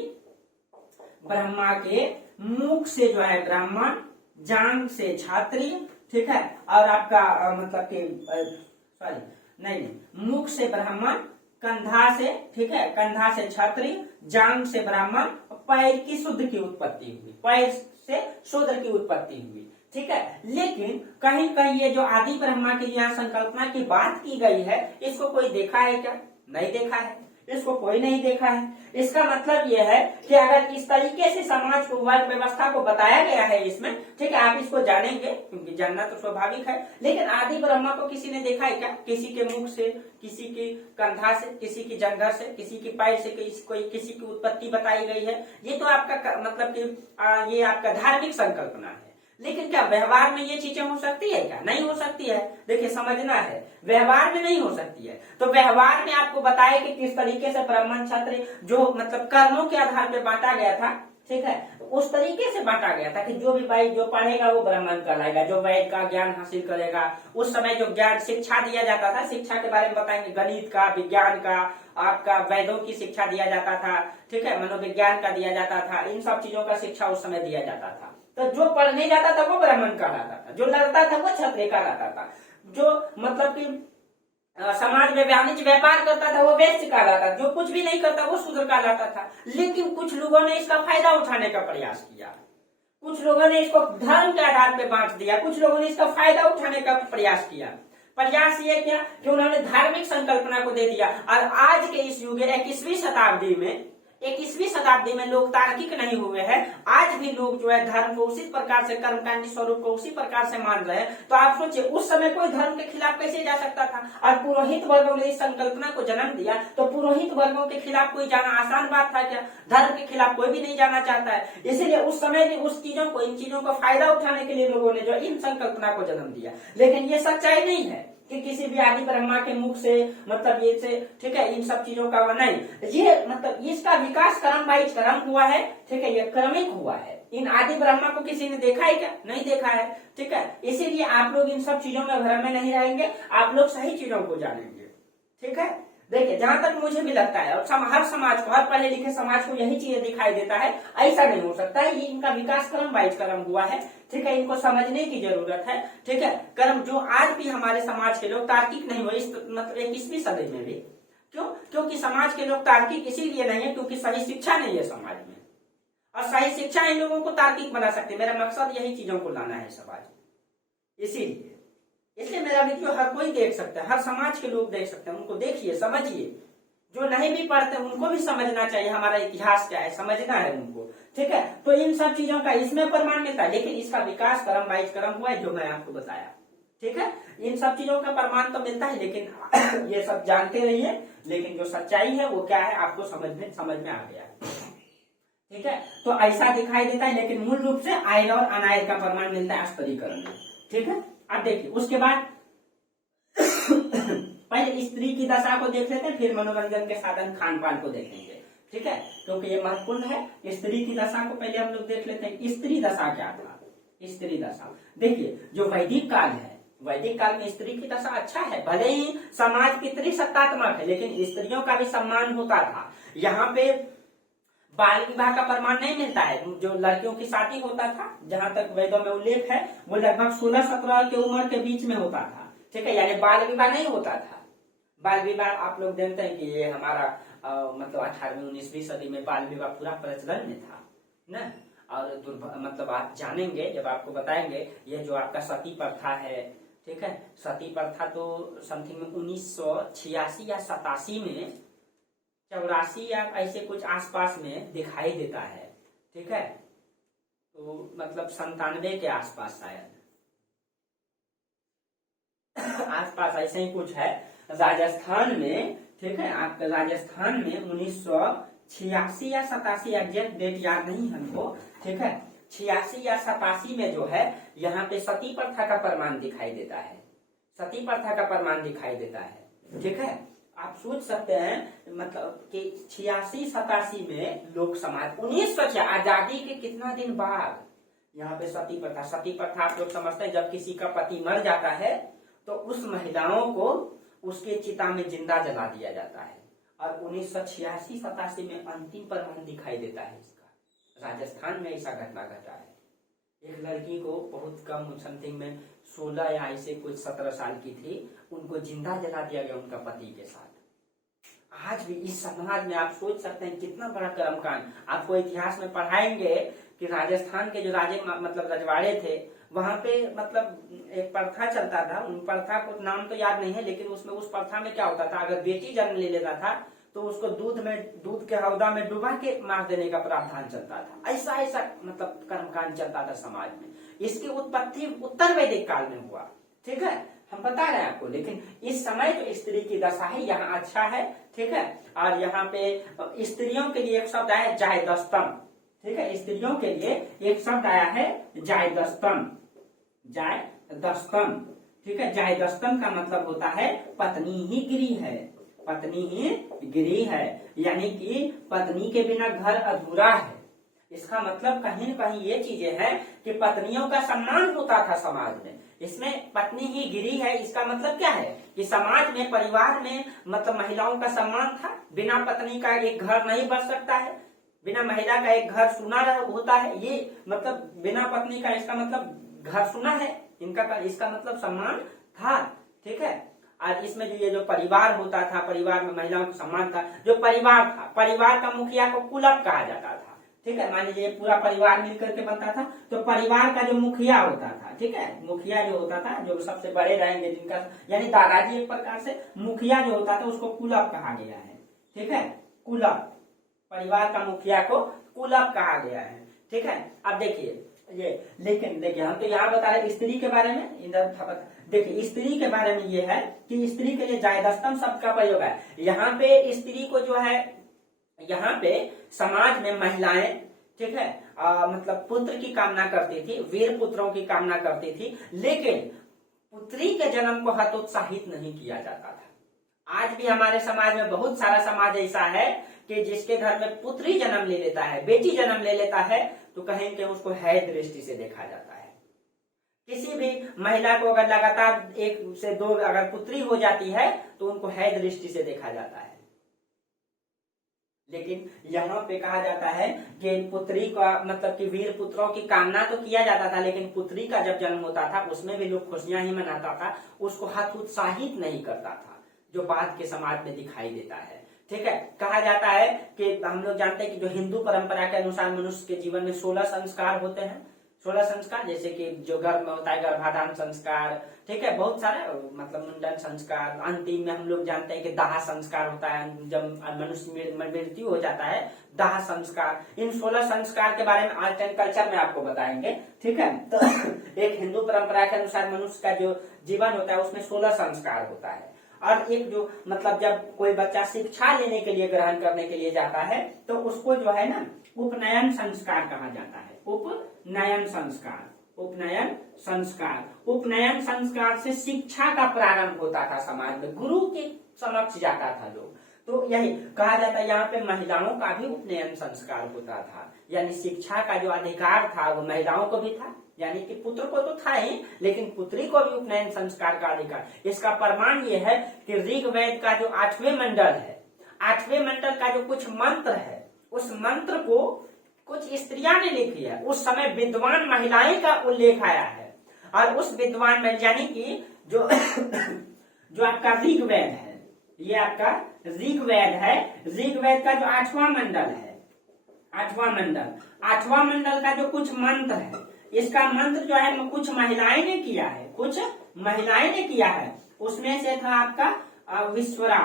ब्रह्मा के मुख से जो है ब्राह्मण, जांग से क्षत्रिय। ठीक है, और आपका मतलब कि सॉरी नहीं, मुख से ब्राह्मण, कंधा से, ठीक है, कंधा से क्षत्रिय, जांग से ब्राह्मण, पैर की शुद्ध की उत्पत्ति हुई, पैर से शूद्र की उत्पत्ति हुई। ठीक है, लेकिन कहीं कहीं ये जो आदि ब्रह्मा की यहाँ संकल्पना की बात की गई है, इसको कोई देखा है क्या, नहीं देखा है। इसको कोई नहीं देखा है। इसका मतलब यह है कि अगर इस तरीके से समाज को, वर्ग व्यवस्था को बताया गया है इसमें, ठीक है, आप इसको जानेंगे क्योंकि जानना तो स्वाभाविक है। लेकिन आदि ब्रह्मा को किसी ने देखा है क्या? किसी के मुख से, किसी की कंधा से, किसी की जंघा से, किसी की पैर से किसी की उत्पत्ति बताई गई है। ये तो आपका मतलब कि ये आपका धार्मिक संकल्पना है। लेकिन क्या व्यवहार में ये चीजें हो सकती है क्या? नहीं हो सकती है। देखिए समझना है, व्यवहार में नहीं हो सकती है। तो व्यवहार में आपको बताया कि किस तरीके से ब्राह्मण क्षत्रिय जो मतलब कर्मों के आधार पर बांटा गया था, ठीक है, उस तरीके से बांटा गया था कि जो भी भाई जो पढ़ेगा वो ब्राह्मण कहलाएगा, जो वैद का ज्ञान हासिल करेगा। उस समय जो ज्ञान शिक्षा दिया जाता था, शिक्षा के बारे में बताएंगे, गणित का, विज्ञान का, आपका वेदों की शिक्षा दिया जाता था, ठीक है, मनोविज्ञान का दिया जाता था, इन सब चीजों का शिक्षा उस समय दिया जाता था। तो जो पढ़ने जाता था वो ब्राह्मण कहलाता था, जो लड़ता था वो क्षत्रिय कहलाता था, जो मतलब कि समाज में वाणिज्य व्यापार करता था वो वैश्य कहलाता था, जो कुछ भी नहीं करता वो शूद्र कहलाता था। लेकिन कुछ लोगों ने इसका फायदा उठाने का प्रयास किया, कुछ लोगों ने इसको धर्म के आधार पर बांट दिया, कुछ लोगों ने इसका फायदा उठाने का प्रयास किया। प्रयास ये किया कि उन्होंने धार्मिक संकल्पना को दे दिया। और आज के इस युग 21वीं शताब्दी में लोग तार्किक नहीं हुए हैं। आज भी लोग जो है धर्म को उसी प्रकार से, कर्मकांडी स्वरूप को उसी प्रकार से मान रहे हैं। तो आप सोचिए उस समय कोई धर्म के खिलाफ कैसे जा सकता था? और पुरोहित वर्गों ने इस संकल्पना को जन्म दिया, तो पुरोहित वर्गों के खिलाफ कोई जाना आसान बात था क्या? धर्म के खिलाफ कोई भी नहीं जाना चाहता है। इसीलिए उस समय भी उस चीजों को, इन चीजों का फायदा उठाने के लिए लोगों ने जो इन संकल्पना को जन्म दिया। लेकिन ये सच्चाई नहीं है कि किसी भी आदि ब्रह्मा के मुख से, मतलब ये से, ठीक है, इन सब चीजों का नहीं, ये मतलब इसका विकास क्रम बाई क्रम हुआ है, ठीक है, ये क्रमिक हुआ है। इन आदि ब्रह्मा को किसी ने देखा है क्या? नहीं देखा है, ठीक है। इसीलिए आप लोग इन सब चीजों में भ्रम में नहीं रहेंगे, आप लोग सही चीजों को जानेंगे, ठीक है। देखिए जहां तक मुझे भी लगता है, और हर समाज को, हर पढ़े लिखे समाज को यही चीजें दिखाई देता है, ऐसा नहीं हो सकता है। ये इनका विकास क्रम बाई क्रम हुआ है, ठीक है, इनको समझने की जरूरत है, ठीक है। कर्म जो आज भी हमारे समाज के लोग तार्किक नहीं हुए, इस मतलब 21वीं सदी में भी, क्यों? क्योंकि समाज के लोग तार्किक इसीलिए नहीं है क्योंकि सही शिक्षा नहीं है समाज में, और सही शिक्षा इन लोगों को तार्किक बना सकती है। मेरा मकसद यही चीजों को लाना है समाज में। इसलिए मेरा वीडियो हर कोई देख सकता है, हर समाज के लोग देख सकते हैं, उनको देखिए, समझिए। जो नहीं भी पढ़ते उनको भी समझना चाहिए हमारा इतिहास क्या है, समझना है उनको, ठीक है। तो इन सब चीजों का इसमें प्रमाण मिलता है, लेकिन इसका विकास क्रम बाई क्रम हुआ है, जो मैं आपको बताया, ठीक है। इन सब चीजों का प्रमाण तो मिलता है, लेकिन ये सब जानते रहिए। लेकिन जो सच्चाई है वो क्या है आपको समझ में आ गया, ठीक है। तो ऐसा दिखाई देता है, लेकिन मूल रूप से आयन और अनायन का प्रमाण मिलता है अस्तरीकरण में, ठीक है। अब देखिए उसके बाद पहले स्त्री की दशा को देख लेते हैं, फिर मनोरंजन के साधन खान पान को देखेंगे, ठीक है, क्योंकि ये महत्वपूर्ण है। स्त्री की दशा को पहले हम लोग देख लेते हैं। स्त्री दशा क्या था? स्त्री दशा देखिए, जो वैदिक काल है, वैदिक काल में स्त्री की दशा अच्छा है। भले ही समाज पितृसत्तात्मक है, लेकिन स्त्रियों का भी सम्मान होता था। यहाँ पे बाल विवाह का प्रमाण नहीं मिलता है। जो लड़कियों की शादी होता था, जहां तक वेदों में उल्लेख है, वो लगभग 16-17 की उम्र के बीच में होता था, ठीक है, यानी बाल विवाह नहीं होता था। बाल विवाह आप लोग जानते हैं कि ये हमारा मतलब 18वीं-19वीं सदी में बाल विवाह पूरा प्रचलन में था ना। और मतलब आप जानेंगे जब आपको बताएंगे, ये जो आपका सती प्रथा है, ठीक है, सती प्रथा तो समथिंग 1986 या 87 में, 84 या ऐसे कुछ आसपास में दिखाई देता है, ठीक है। तो मतलब 97 के आसपास शायद आसपास ऐसे ही कुछ है राजस्थान में, ठीक है। आपका राजस्थान में 1986 या 87, एग्जैक्ट डेट याद नहीं हमको, ठीक है, 86 या 87 में जो है यहाँ पे सती प्रथा का प्रमाण दिखाई देता है, सती प्रथा का प्रमाण दिखाई देता है, ठीक है। आप सोच सकते हैं मतलब कि 86-87 में लोक समाज 1900 आजादी के कितना दिन बाद यहाँ पे सती प्रथा आप लोग समझते हैं, जब किसी का पति मर जाता है तो उस महिलाओं को उसके चिता में जिंदा जला दिया जाता है। और 1986-87 में अंतिम प्रमाण दिखाई देता है इसका। राजस्थान में ऐसा घटना घटा है। एक लड़की को बहुत कम समथिंग में 16 या ऐसे कुछ 17 साल की थी, उनको जिंदा जला दिया गया उनका पति के साथ। आज भी इस समाज में आप सोच सकते हैं कितना बड़ा कर्मकांड। आपको इतिहास में पढ़ाएंगे कि राजस्थान के जो राजे मतलब रजवाड़े थे, वहां पे मतलब एक प्रथा चलता था। उन प्रथा को नाम तो याद नहीं है, लेकिन उसमें उस प्रथा में क्या होता था, अगर बेटी जन्म ले लेता था तो उसको दूध के हौदा में डुबा के मार देने का प्रावधान चलता था। ऐसा ऐसा मतलब कर्मकांड चलता था समाज में। इसकी उत्पत्ति उत्तर वैदिक काल में हुआ, ठीक है, हम बता रहे हैं आपको। लेकिन इस समय जो स्त्री की दशा है यहाँ अच्छा है, ठीक है। और यहाँ पे स्त्रियों के लिए एक शब्द आया जायदस्तम, ठीक है, स्त्रियों के लिए एक शब्द आया है जायदस्तम, जायदस्तम, ठीक है। जायदस्तम का मतलब होता है पत्नी ही गिरी है, पत्नी ही गिरी है, यानी कि पत्नी के बिना घर अधूरा है। इसका मतलब कहीं न कहीं ये चीजें हैं कि पत्नियों का सम्मान होता था समाज में, इसमें पत्नी ही गिरी है। इसका मतलब क्या है कि समाज में, परिवार में मतलब महिलाओं का सम्मान था। बिना पत्नी का एक घर नहीं बच सकता है, बिना महिला का एक घर सुना होता है। ये मतलब बिना पत्नी का, इसका मतलब घर सुना है इनका, इसका मतलब सम्मान था, ठीक है। और इसमें जो ये जो परिवार होता था, परिवार में महिलाओं का सम्मान था। जो परिवार था, परिवार का मुखिया को कुलप कहा जाता था, ठीक है। मान लीजिए पूरा परिवार मिलकर के बनता था, तो परिवार का जो मुखिया होता था, ठीक है, मुखिया जो होता था, जो सबसे बड़े रहेंगे, जिनका यानी दादाजी एक प्रकार से, मुखिया जो होता था उसको कुलप कहा गया है, ठीक है। कुलप, परिवार का मुखिया को कुलप कहा गया है, ठीक है। अब देखिए ये, लेकिन देखिए हम तो यहाँ बता रहे स्त्री के बारे में, इधर देखिए स्त्री के बारे में ये है कि स्त्री के लिए जायदस्तम शब्द का प्रयोग है। यहाँ पे स्त्री को जो है, यहाँ पे समाज में महिलाएं, ठीक है, मतलब पुत्र की कामना करती थी, वीर पुत्रों की कामना करती थी, लेकिन पुत्री के जन्म को हतोत्साहित नहीं किया जाता था। आज भी हमारे समाज में बहुत सारा समाज ऐसा है कि जिसके घर में पुत्री जन्म ले लेता है, बेटी जन्म ले लेता है, तो कहीं कि उसको है दृष्टि से देखा जाता है। किसी भी महिला को अगर लगातार 1 से 2 अगर पुत्री हो जाती है तो उनको है दृष्टि से देखा जाता है। लेकिन यहाँ पे कहा जाता है कि पुत्री का मतलब कि वीर पुत्रों की कामना तो किया जाता था, लेकिन पुत्री का जब जन्म होता था उसमें भी लोग खुशियां ही मनाता था, उसको हतोत्साहित नहीं करता था, जो बात के समाज में दिखाई देता है, ठीक है। कहा जाता है कि हम लोग जानते हैं कि जो हिंदू परंपरा के अनुसार मनुष्य के जीवन में 16 संस्कार होते हैं, 16 संस्कार, जैसे कि जो गर्भ में होता है गर्भाधान संस्कार, ठीक है, बहुत सारे मतलब मुंडन संस्कार, अंतिम में हम लोग जानते हैं कि दाह संस्कार होता है, जब मनुष्य मृत्यु हो जाता है, दाह संस्कार। इन 16 संस्कार के बारे में आर्ट एंड कल्चर में आपको बताएंगे, ठीक है। तो एक हिंदू परंपरा के अनुसार मनुष्य का जो जीवन होता है उसमें 16 संस्कार होता है। और एक जो मतलब जब कोई बच्चा शिक्षा लेने के लिए, ग्रहण करने के लिए जाता है, तो उसको जो है ना उपनयन संस्कार कहा जाता है, उपनयन संस्कार, उपनयन संस्कार। उपनयन संस्कार से शिक्षा का प्रारंभ होता था समाज में, गुरु के समक्ष जाता था लोग। तो यही कहा जाता है यहाँ पे महिलाओं का भी उपनयन संस्कार होता था, यानी शिक्षा का जो अधिकार था वो महिलाओं को भी था, यानी कि पुत्र को तो था ही, लेकिन पुत्री को भी उपनयन संस्कार का अधिकार। इसका प्रमाण ये है कि ऋग्वेद का जो 8वें मंडल है, 8वें मंडल का जो कुछ मंत्र है, उस मंत्र को कुछ स्त्रियां ने लिखी है। उस समय विद्वान महिलाएं का उल्लेख आया है, और उस विद्वान में यानी कि जो जो आपका ऋग्वेद है, ये आपका ऋग्वेद है, ऋग्वेद का जो 8वां मंडल है, 8वां मंडल का जो कुछ मंत्र है, इसका मंत्र जो है कुछ महिलाएं ने किया है, कुछ महिलाएं ने किया है। उसमें से था आपका विश्वरा,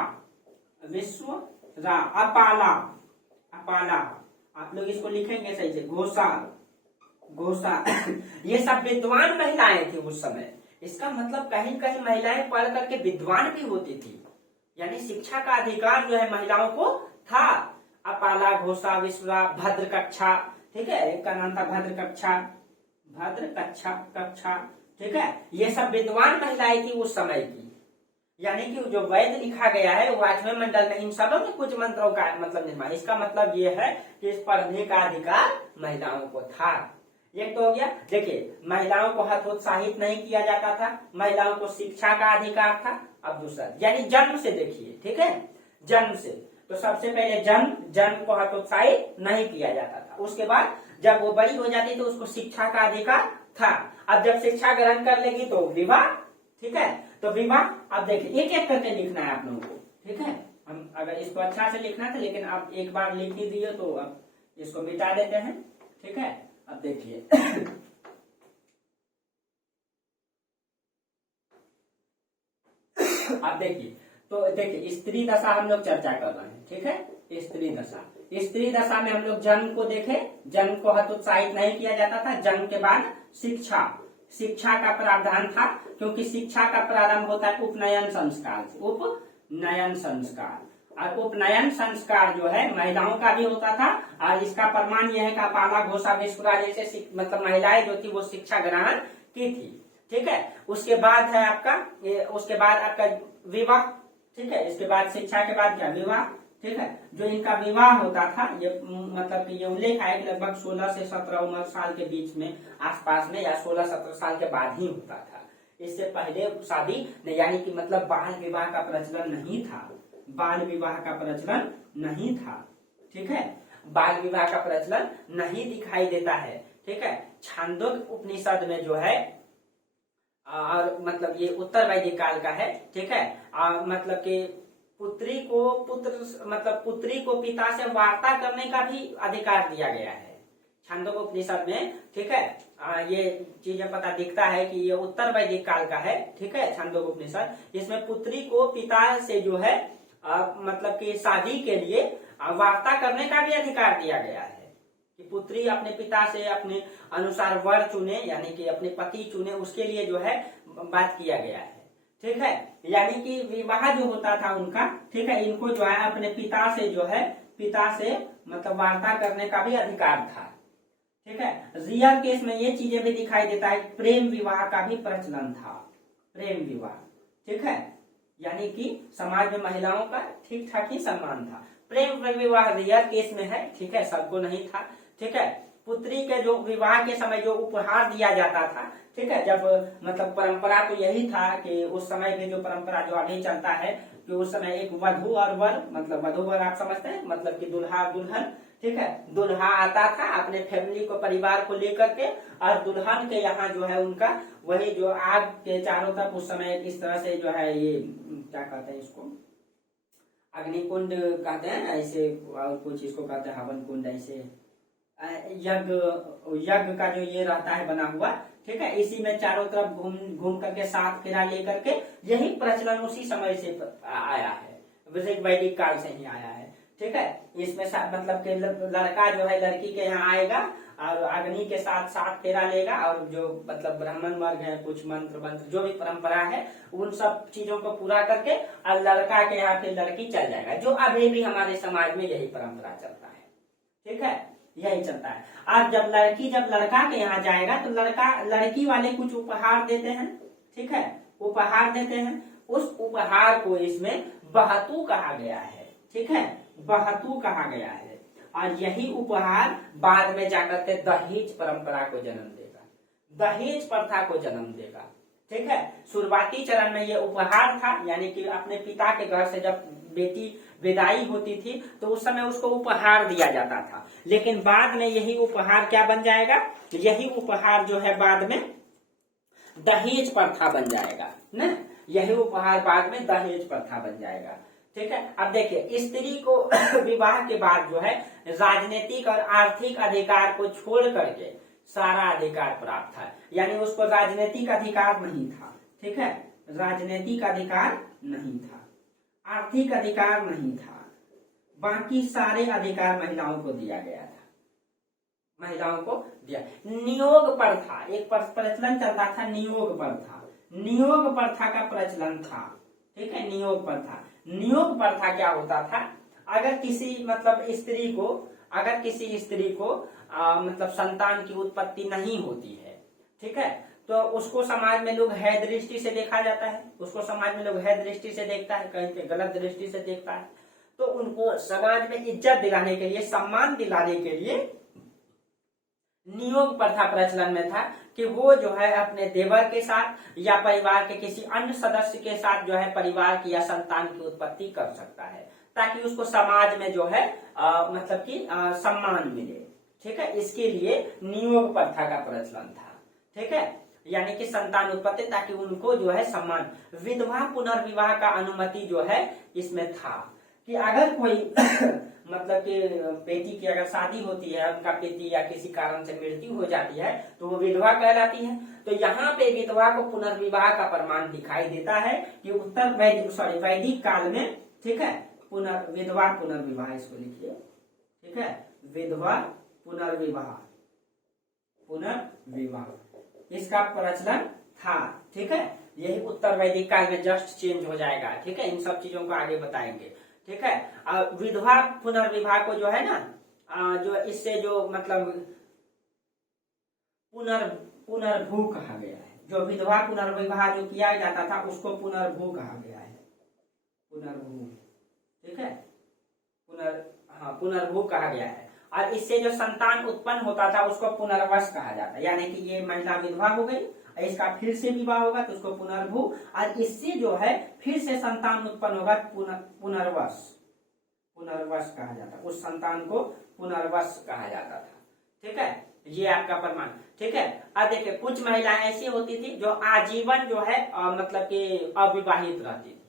अपाला, आप लोग इसको लिखेंगे सही से, घोषा ये सब विद्वान महिलाएं थी उस समय। इसका मतलब कहीं कहीं महिलाएं पढ़ करके विद्वान भी होती थी, यानी शिक्षा का अधिकार जो है महिलाओं को था। अपाला, घोषा, विश्वरा, भद्र कक्षा, ठीक है, एक का नाम था भद्र कक्षा, ठीक है। ये सब विद्वान महिलाएं थी उस समय की, यानी कि जो वेद लिखा गया है वो 8वें मंडल में इन सबों में कुछ मंत्रों का मतलब निर्माण। इसका मतलब ये है कि इस पढ़ने का अधिकार महिलाओं को था। एक तो हो गया, देखिए महिलाओं को हतोत्साहित नहीं किया जाता था, महिलाओं को शिक्षा का अधिकार था। अब दूसरा यानी जन्म से देखिए, ठीक है, जन्म से, तो सबसे पहले जन्म को हतोत्साहित नहीं किया जाता था। उसके बाद जब वो बड़ी हो जाती तो उसको शिक्षा का अधिकार था। अब जब शिक्षा ग्रहण कर लेगी तो विवाह, ठीक है, तो विवाह। अब देखिए एक एक करके लिखना है आप लोगों को, ठीक है। हम अगर इसको अच्छा से लिखना था, लेकिन आप एक बार लिख ही दिए तो अब इसको मिटा देते हैं, ठीक है। अब देखिए अब देखिए तो देखिए स्त्री दशा हम लोग चर्चा कर रहे हैं, ठीक है। स्त्री दशा, स्त्री दशा में हम लोग जन्म को देखे, जन्म को हतोत्साहित नहीं किया जाता था। जन्म के बाद शिक्षा, शिक्षा का प्रावधान था, क्योंकि शिक्षा का प्रारंभ होता है उपनयन संस्कार से। उपनयन संस्कार, और उपनयन संस्कार जो है महिलाओं का भी होता था, और इसका प्रमाण यह है कि अपाला घोषा विश्वरा जैसे मतलब महिलाएं जो थी वो शिक्षा ग्रहण की थी, ठीक है। उसके बाद है आपका उसके बाद आपका विवाह, ठीक है। इसके बाद शिक्षा के बाद क्या, विवाह, ठीक है। जो इनका विवाह होता था, ये मतलब कि ये उल्लेख है लगभग 16 से 17 उम्र साल के बीच में आसपास में, या 16-17 साल के बाद ही होता था। इससे पहले शादी यानी कि मतलब बाल विवाह का प्रचलन नहीं था, बाल विवाह का प्रचलन नहीं था, ठीक है। बाल विवाह का प्रचलन नहीं दिखाई देता है, ठीक है। छांदोग्य उपनिषद में जो है और मतलब ये उत्तर वैदिक काल का है, ठीक है। मतलब कि पुत्री को पिता से वार्ता करने का भी अधिकार दिया गया है छांदोग्य उपनिषद में, ठीक है। ये चीजें पता दिखता है कि ये उत्तर वैदिक काल का है, ठीक है, छांदोग्य उपनिषद। इसमें पुत्री को पिता से जो है मतलब कि शादी के लिए वार्ता करने का भी अधिकार दिया गया है, कि पुत्री अपने पिता से अपने अनुसार वर चुने, यानी कि अपने पति चुने, उसके लिए जो है बात किया गया है, ठीक है। यानी कि विवाह जो होता था उनका, ठीक है, इनको जो है अपने पिता से मतलब वार्ता करने का भी अधिकार था, ठीक है। रियल केस में ये चीजें भी दिखाई देता है, प्रेम विवाह का भी प्रचलन था, प्रेम विवाह, ठीक है। यानी कि समाज में महिलाओं का ठीक ठाक ही सम्मान था। प्रेम विवाह रियल केस में है, ठीक है, सबको नहीं था, ठीक है। पुत्री के जो विवाह के समय जो उपहार दिया जाता था, ठीक है, जब मतलब परंपरा तो यही था कि उस समय की जो परंपरा जो अभी चलता है कि उस समय एक वधू और वर, मतलब वधू वर आप समझते हैं, मतलब कि दुल्हा दुल्हन, ठीक है। दुल्हा आता था अपने फैमिली को, परिवार को लेकर के, और दुल्हन के यहाँ जो है उनका वही जो आग के चारों तरफ उस समय इस तरह से जो है ये क्या कहते हैं इसको, अग्निकुंड कहते हैं ऐसे, और कुछ इसको कहते हैं हवन कुंड, ऐसे यज्ञ का जो ये रहता है बना हुआ, ठीक है। इसी में चारों तरफ घूम करके 7 फेरा लेकर के, यही प्रचलन उसी समय से आया है, वैदिक काल से ही आया है, ठीक है। इसमें मतलब कि लड़का जो है लड़की के यहाँ आएगा और अग्नि के साथ 7 फेरा लेगा, और जो मतलब ब्राह्मण वर्ग है, कुछ मंत्र जो भी परंपरा है, उन सब चीजों को पूरा करके और लड़का के यहाँ फिर लड़की चल जाएगा, जो अभी भी हमारे समाज में यही परंपरा चलता है, ठीक है, यही चलता है। और जब लड़का के यहाँ जाएगा तो लड़की वाले कुछ उपहार देते हैं, ठीक है, उपहार देते हैं। उस उपहार को इसमें बहतू कहा गया है, ठीक है, बहतू कहा गया है। और यही उपहार बाद में जाकर के दहेज परंपरा को जन्म देगा, दहेज प्रथा को जन्म देगा, ठीक है। शुरुआती चरण में ये उपहार था, यानी कि अपने पिता के घर से जब बेटी विदाई होती थी तो उस समय उसको उपहार दिया जाता था, लेकिन बाद में यही उपहार क्या बन जाएगा, यही उपहार जो है बाद में दहेज प्रथा बन जाएगा ना, यही उपहार बाद में दहेज प्रथा बन जाएगा, ठीक है। अब देखिए स्त्री को विवाह के बाद जो है राजनीतिक और आर्थिक अधिकार को छोड़ करके सारा अधिकार प्राप्त था, यानी उसको राजनीतिक अधिकार नहीं था, ठीक है, राजनीतिक अधिकार नहीं था, आर्थिक अधिकार नहीं था, बाकी सारे अधिकार महिलाओं को दिया गया था, महिलाओं को दिया। नियोग प्रथा, एक प्रचलन चलता था, नियोग प्रथा, नियोग प्रथा का प्रचलन था, ठीक है। नियोग प्रथा क्या होता था, अगर किसी स्त्री को मतलब संतान की उत्पत्ति नहीं होती है, ठीक है, तो उसको समाज में लोग है दृष्टि से देखा जाता है, उसको समाज में लोग है दृष्टि से देखता है, कहीं पे गलत दृष्टि से देखता है, तो उनको समाज में इज्जत दिलाने के लिए, सम्मान दिलाने के लिए नियोग प्रथा प्रचलन में था कि वो जो है अपने देवर के साथ या परिवार के किसी अन्य सदस्य के साथ जो है परिवार की या संतान की उत्पत्ति कर सकता है, ताकि उसको समाज में जो है मतलब कि सम्मान मिले, ठीक है। इसके लिए नियोग प्रथा का प्रचलन था, ठीक है, यानी कि संतान उत्पत्ति, ताकि उनको जो है सम्मान। विधवा पुनर्विवाह का अनुमति जो है इसमें था, कि अगर कोई मतलब कि बेटी की अगर शादी होती है, उनका पति या किसी कारण से मृत्यु हो जाती है तो वो विधवा कहलाती है। तो यहाँ पे विधवा को पुनर्विवाह का प्रमाण दिखाई देता है कि वैदिक काल में, ठीक है, विधवा पुनर्विवाह, इसको लिखिए, ठीक है, विधवा पुनर्विवाह इसका प्रचलन था, ठीक है। यही उत्तर वैदिक काल में जस्ट चेंज हो जाएगा, ठीक है। इन सब चीजों को आगे बताएंगे, ठीक है। विधवा पुनर्विवाह को जो है ना, जो इससे जो मतलब पुनर्भू कहा गया है। जो विधवा पुनर्विवाह जो किया जाता था उसको पुनर्भू कहा गया है, पुनर्भू, ठीक है, पुनर्भू कहा गया है। और इससे जो संतान उत्पन्न होता था उसको पुनर्वस कहा जाता है, यानी कि ये महिला विधवा हो गई, इसका फिर से विवाह होगा तो उसको पुनर्भू, और इससे जो है फिर से संतान उत्पन्न होगा पुनर्वस कहा जाता, उस संतान को पुनर्वस कहा जाता था, ठीक है। ये आपका प्रमाण, ठीक है। अब देखिए कुछ महिलाएं ऐसी होती थी जो आजीवन जो है मतलब कि अविवाहित रहती थी,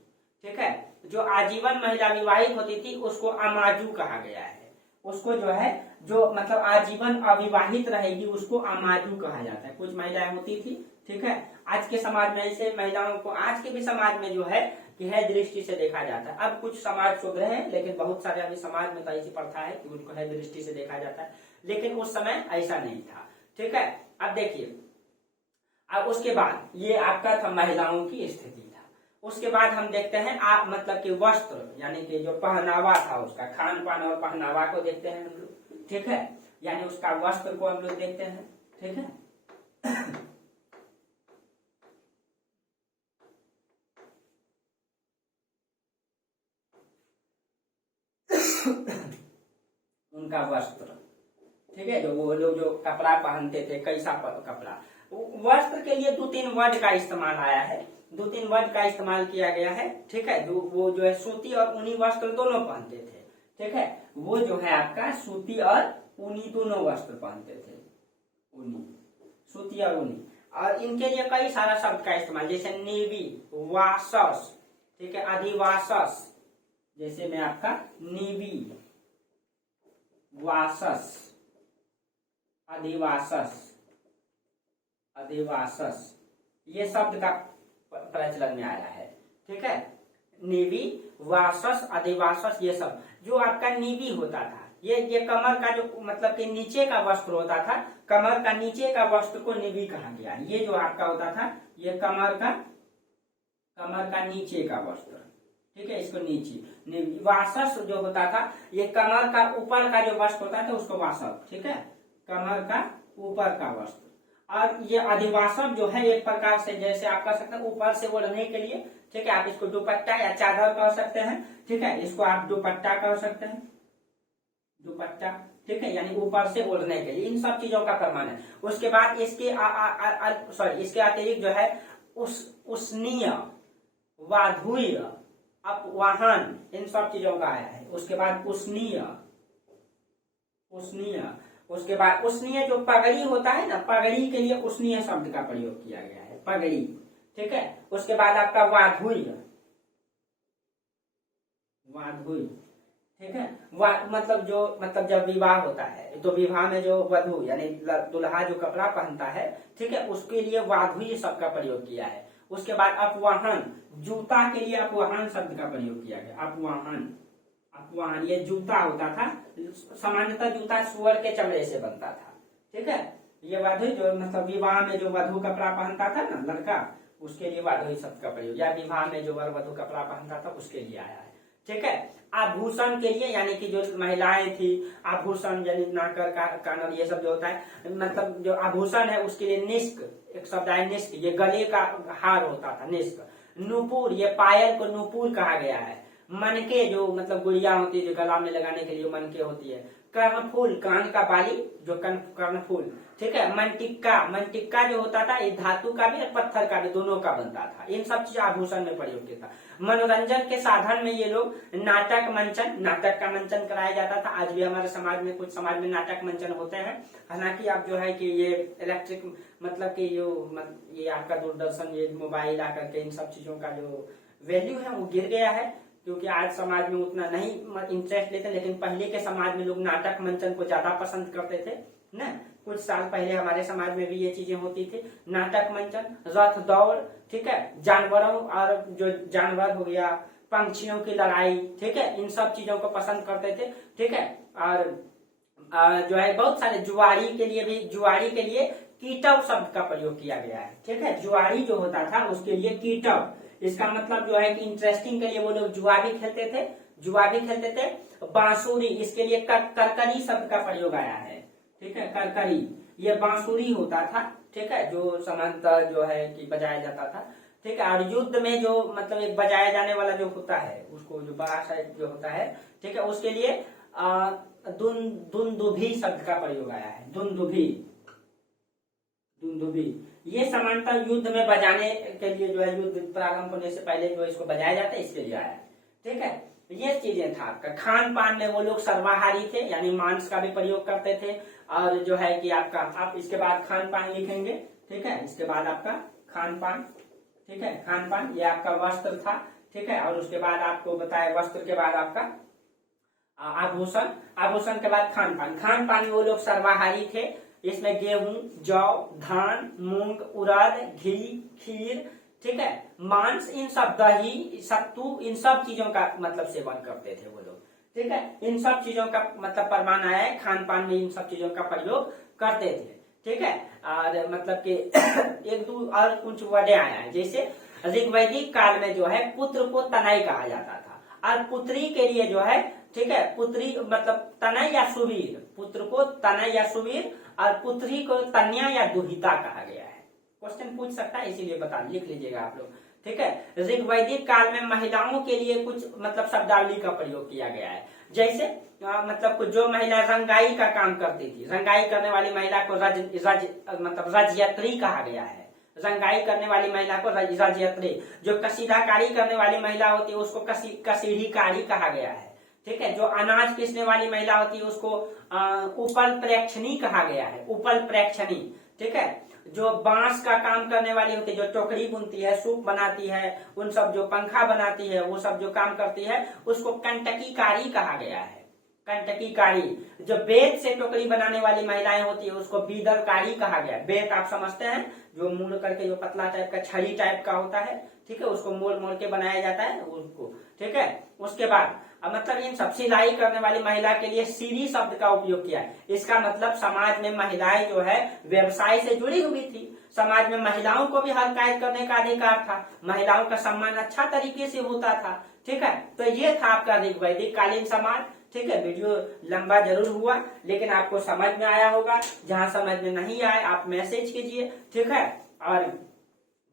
ठीक है। जो आजीवन महिला विवाहित होती थी उसको अमाजू कहा गया है। उसको जो है जो मतलब आजीवन अविवाहित रहेगी उसको अमाजू कहा जाता है। कुछ महिलाएं होती थी, ठीक है। आज के समाज में ऐसे महिलाओं को आज के भी समाज में जो है है दृष्टि से देखा जाता है। अब कुछ समाज सुधरे हैं लेकिन बहुत सारे अभी समाज में तो ऐसी प्रथा है कि उनको है दृष्टि से देखा जाता है, लेकिन उस समय ऐसा नहीं था, ठीक है। अब देखिए, अब उसके बाद ये आपका था महिलाओं की स्थिति था। उसके बाद हम देखते हैं मतलब कि वस्त्र, यानी कि जो पहनावा था उसका, खान पान और पहनावा को देखते हैं हम लोग, ठीक है। यानी उसका वस्त्र को हम लोग देखते हैं, ठीक है। उनका वस्त्र, ठीक है, जो वो लोग जो कपड़ा पहनते थे, कैसा कपड़ा, वस्त्र के लिए 2-3 वर्ड का इस्तेमाल आया है, 2-3 वर्ड का इस्तेमाल किया गया है, ठीक है। वो जो है सूती और ऊनी वस्त्र दोनों पहनते थे, ठीक है। वो जो है आपका सूती और ऊनी दोनों वस्त्र पहनते थे, ऊनी, सूती और ऊनी। और इनके लिए कई सारा शब्द का इस्तेमाल, जैसे नेवी, वासस, ठीक है, अधिवासस, जैसे में आपका नेवी, वासस, अधिवासस, ये शब्द का प्रचलन में आया है, ठीक है। नेवी, वासस, अधिवासस, ये सब जो आपका नेवी होता था, ये कमर का जो मतलब कि नीचे का वस्त्र होता था, कमर का नीचे का वस्त्र को नेवी कहा गया। ये जो आपका होता था ये कमर का नीचे का वस्त्र, ठीक है, इसको नीचे। वासस जो होता था ये कमर का ऊपर का जो वस्त्र होता था उसको वासक, ठीक है, कमर का ऊपर का वस्त्र। और ये अधिवासक जो है एक प्रकार से जैसे आप कह सकते हैं ऊपर से ओढ़ने के लिए, ठीक है, आप इसको दुपट्टा या चादर कह सकते हैं, ठीक है, इसको आप दुपट्टा कह सकते हैं, दुपट्टा, ठीक है, यानी ऊपर से ओढ़ने के लिए। इन सब चीजों का प्रमाण है। उसके बाद इसके इसके अतिरिक्त जो है उष्णीय, वाधुय, अपवाहन, इन सब चीजों का आया है। उसके बाद उष्णीय, उसके बाद उष्णीय जो पगड़ी होता है ना, पगड़ी के लिए उष्णीय शब्द का प्रयोग किया गया है, पगड़ी, ठीक है। उसके बाद आपका वाधुय, ठीक है, मतलब जब विवाह होता है तो विवाह में जो वधु यानी दुल्हा जो कपड़ा पहनता है, ठीक है, उसके लिए वाधुय शब्द का प्रयोग किया है। उसके बाद अपवाहन, जूता के लिए अपवाहन शब्द का प्रयोग किया गया, अपवाहन, ये जूता होता था, सामान्यतः जूता सुअर के चमड़े से बनता था, ठीक है। ये वाधुय जो मतलब विवाह में जो वधु कपड़ा पहनता था ना लड़का, उसके लिए वाधुय शब्द का प्रयोग, या विवाह में जो वर वधु कपड़ा पहनता था उसके लिए आया है, ठीक है। आभूषण के लिए यानी कि जो महिलाएं थी, आभूषण यानी नाकर कानर ये सब जो होता है, मतलब जो आभूषण है उसके लिए निष्क, एक शब्द है निष्क, ये गले का हार होता था, निष्क। नूपुर, ये पायल को नूपुर कहा गया है। मनके जो मतलब गुड़िया होती है जो गला में लगाने के लिए मनके होती है। कर्णफूल, कान का बाली जो कर्णफूल, ठीक है। मनटिक्का जो होता था ये धातु का भी और पत्थर का भी दोनों का बनता था। इन सब चीज आभूषण में प्रयोग किया था। मनोरंजन के साधन में ये लोग नाटक का मंचन कराया जाता था। आज भी हमारे समाज में कुछ समाज में नाटक मंचन होते हैं। हालांकि अब जो है कि ये इलेक्ट्रिक मतलब कि ये आपका दूरदर्शन, ये मोबाइल आकर के इन सब चीजों का जो वैल्यू है वो गिर गया है, क्योंकि आज समाज में उतना नहीं इंटरेस्ट लेते, लेकिन पहले के समाज में लोग नाटक मंचन को ज्यादा पसंद करते थे ना। कुछ साल पहले हमारे समाज में भी ये चीजें होती थी, नाटक मंचन, रथ दौड़, ठीक है, जानवरों और जो जानवर हो गया, पंछियों की लड़ाई, ठीक है, इन सब चीजों को पसंद करते थे, ठीक है। और जो है बहुत सारे जुआरी के लिए कीटव शब्द का प्रयोग किया गया है, ठीक है। जुआरी जो होता था उसके लिए कीटव, इसका मतलब जो है कि इंटरेस्टिंग के लिए वो लोग जुआ भी खेलते थे। बांसुरी, इसके लिए करकरी शब्द का प्रयोग आया है, ठीक है, करकरी, ये बांसुरी होता था, ठीक है, जो सामान्यतः जो है कि बजाया जाता था, ठीक है। और युद्ध में जो मतलब एक बजाया जाने वाला जो होता है, उसको जो बड़ा साइड जो होता है, ठीक है, उसके लिए दुंदुभी शब्द का प्रयोग आया है, दुंदुभी। ये सामान्यतः युद्ध में बजाने के लिए जो है, युद्ध प्रारंभ होने से पहले जो इसको बजाया जाता है, इसके लिए आया है, ठीक है। ये चीजें था आपका। खान पान में वो लोग सर्वाहारी थे, यानी मांस का भी प्रयोग करते थे। और जो है कि आपका, आप इसके बाद खान पान लिखेंगे, ठीक है, इसके बाद आपका खान पान, ठीक है, खान पान, ये आपका वस्त्र था, ठीक है। और उसके बाद आपको बताया वस्त्र के बाद आपका आभूषण के बाद खान पान में वो लोग सर्वाहारी थे। इसमें गेहूं, जौ, धान, मूंग, उड़द, घी, खीर, ठीक है, मांस, इन सब, दही, सत्तू, इन सब चीजों का मतलब सेवन करते थे वो लोग, ठीक है। इन सब चीजों का मतलब प्रमाण आया है, खान पान में इन सब चीजों का प्रयोग करते थे, ठीक है। और मतलब कि एक दो और कुछ वर्डें आया है, जैसे ऋग्वैदिक काल में जो है पुत्र को तनय कहा जाता था, और पुत्री के लिए जो है, ठीक है, पुत्री मतलब तनय या सुवीर, पुत्र को तनय या सुवीर, और पुत्री को तन्या या दुहिता कहा गया है। क्वेश्चन पूछ सकता है, इसीलिए बता लिख लीजिएगा आप लोग, ठीक है। ऋग्वैदिक काल में महिलाओं के लिए कुछ मतलब शब्दावली का प्रयोग किया गया है, जैसे मतलब जो महिला रंगाई का काम करती थी, रंगाई करने वाली महिला को रजयत्री कहा गया है। रंगाई करने वाली महिला को रजयत्री, जो कसीदाकारी करने वाली महिला होती है उसको कसीढ़ीकारी कहा गया है, ठीक है। जो अनाज पीसने वाली महिला होती है उसको उपल प्रेक्षणी कहा गया है, उपल प्रेक्षणी, ठीक है। जो बांस का काम करने वाली होती है, जो टोकरी बुनती है, सूप बनाती है, उन सब जो पंखा बनाती है, वो सब जो काम करती है, उसको कंटकीकारी कहा गया है, कंटकीकारी। जो बेत से टोकरी बनाने वाली महिलाएं होती है उसको बीदलकारी कहा गया। बेत आप समझते हैं, जो मोड़ करके जो पतला टाइप का छड़ी टाइप का होता है, ठीक है, उसको मोड़ मोड़ के बनाया जाता है उसको, ठीक है। उसके बाद मतलब इन सब सिलाई करने वाली महिला के लिए सीरी शब्द का उपयोग किया है। इसका मतलब समाज में महिलाएं जो है व्यवसाय से जुड़ी हुई थी, समाज में महिलाओं को भी हरकायत करने का अधिकार था, महिलाओं का सम्मान अच्छा तरीके से होता था, ठीक है। तो ये था आपका ऋग्वैदिक कालीन समाज, ठीक है। वीडियो लंबा जरूर हुआ, लेकिन आपको समझ में आया होगा। जहां समझ में नहीं आए आप मैसेज कीजिए, ठीक है, और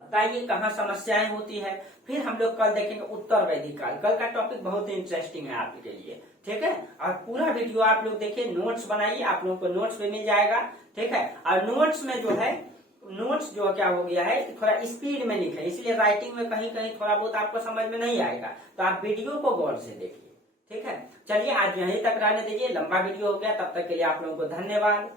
बताइए कहाँ समस्याएं होती है। फिर हम लोग कल देखेंगे उत्तर वैदिक काल। कल का टॉपिक बहुत ही इंटरेस्टिंग है आपके लिए, ठीक है। और पूरा वीडियो आप लोग देखिए, नोट्स बनाइए, आप लोगों को नोट्स भी मिल जाएगा, ठीक है। और नोट्स में जो है, नोट्स जो क्या हो गया है, थोड़ा स्पीड में लिखे, इसलिए राइटिंग में कहीं कहीं थोड़ा बहुत आपको समझ में नहीं आएगा, तो आप वीडियो को गौर से देखिए, ठीक है। चलिए आज यहीं तक रहने दीजिए, लंबा वीडियो हो गया, तब तक के लिए आप लोगों को धन्यवाद।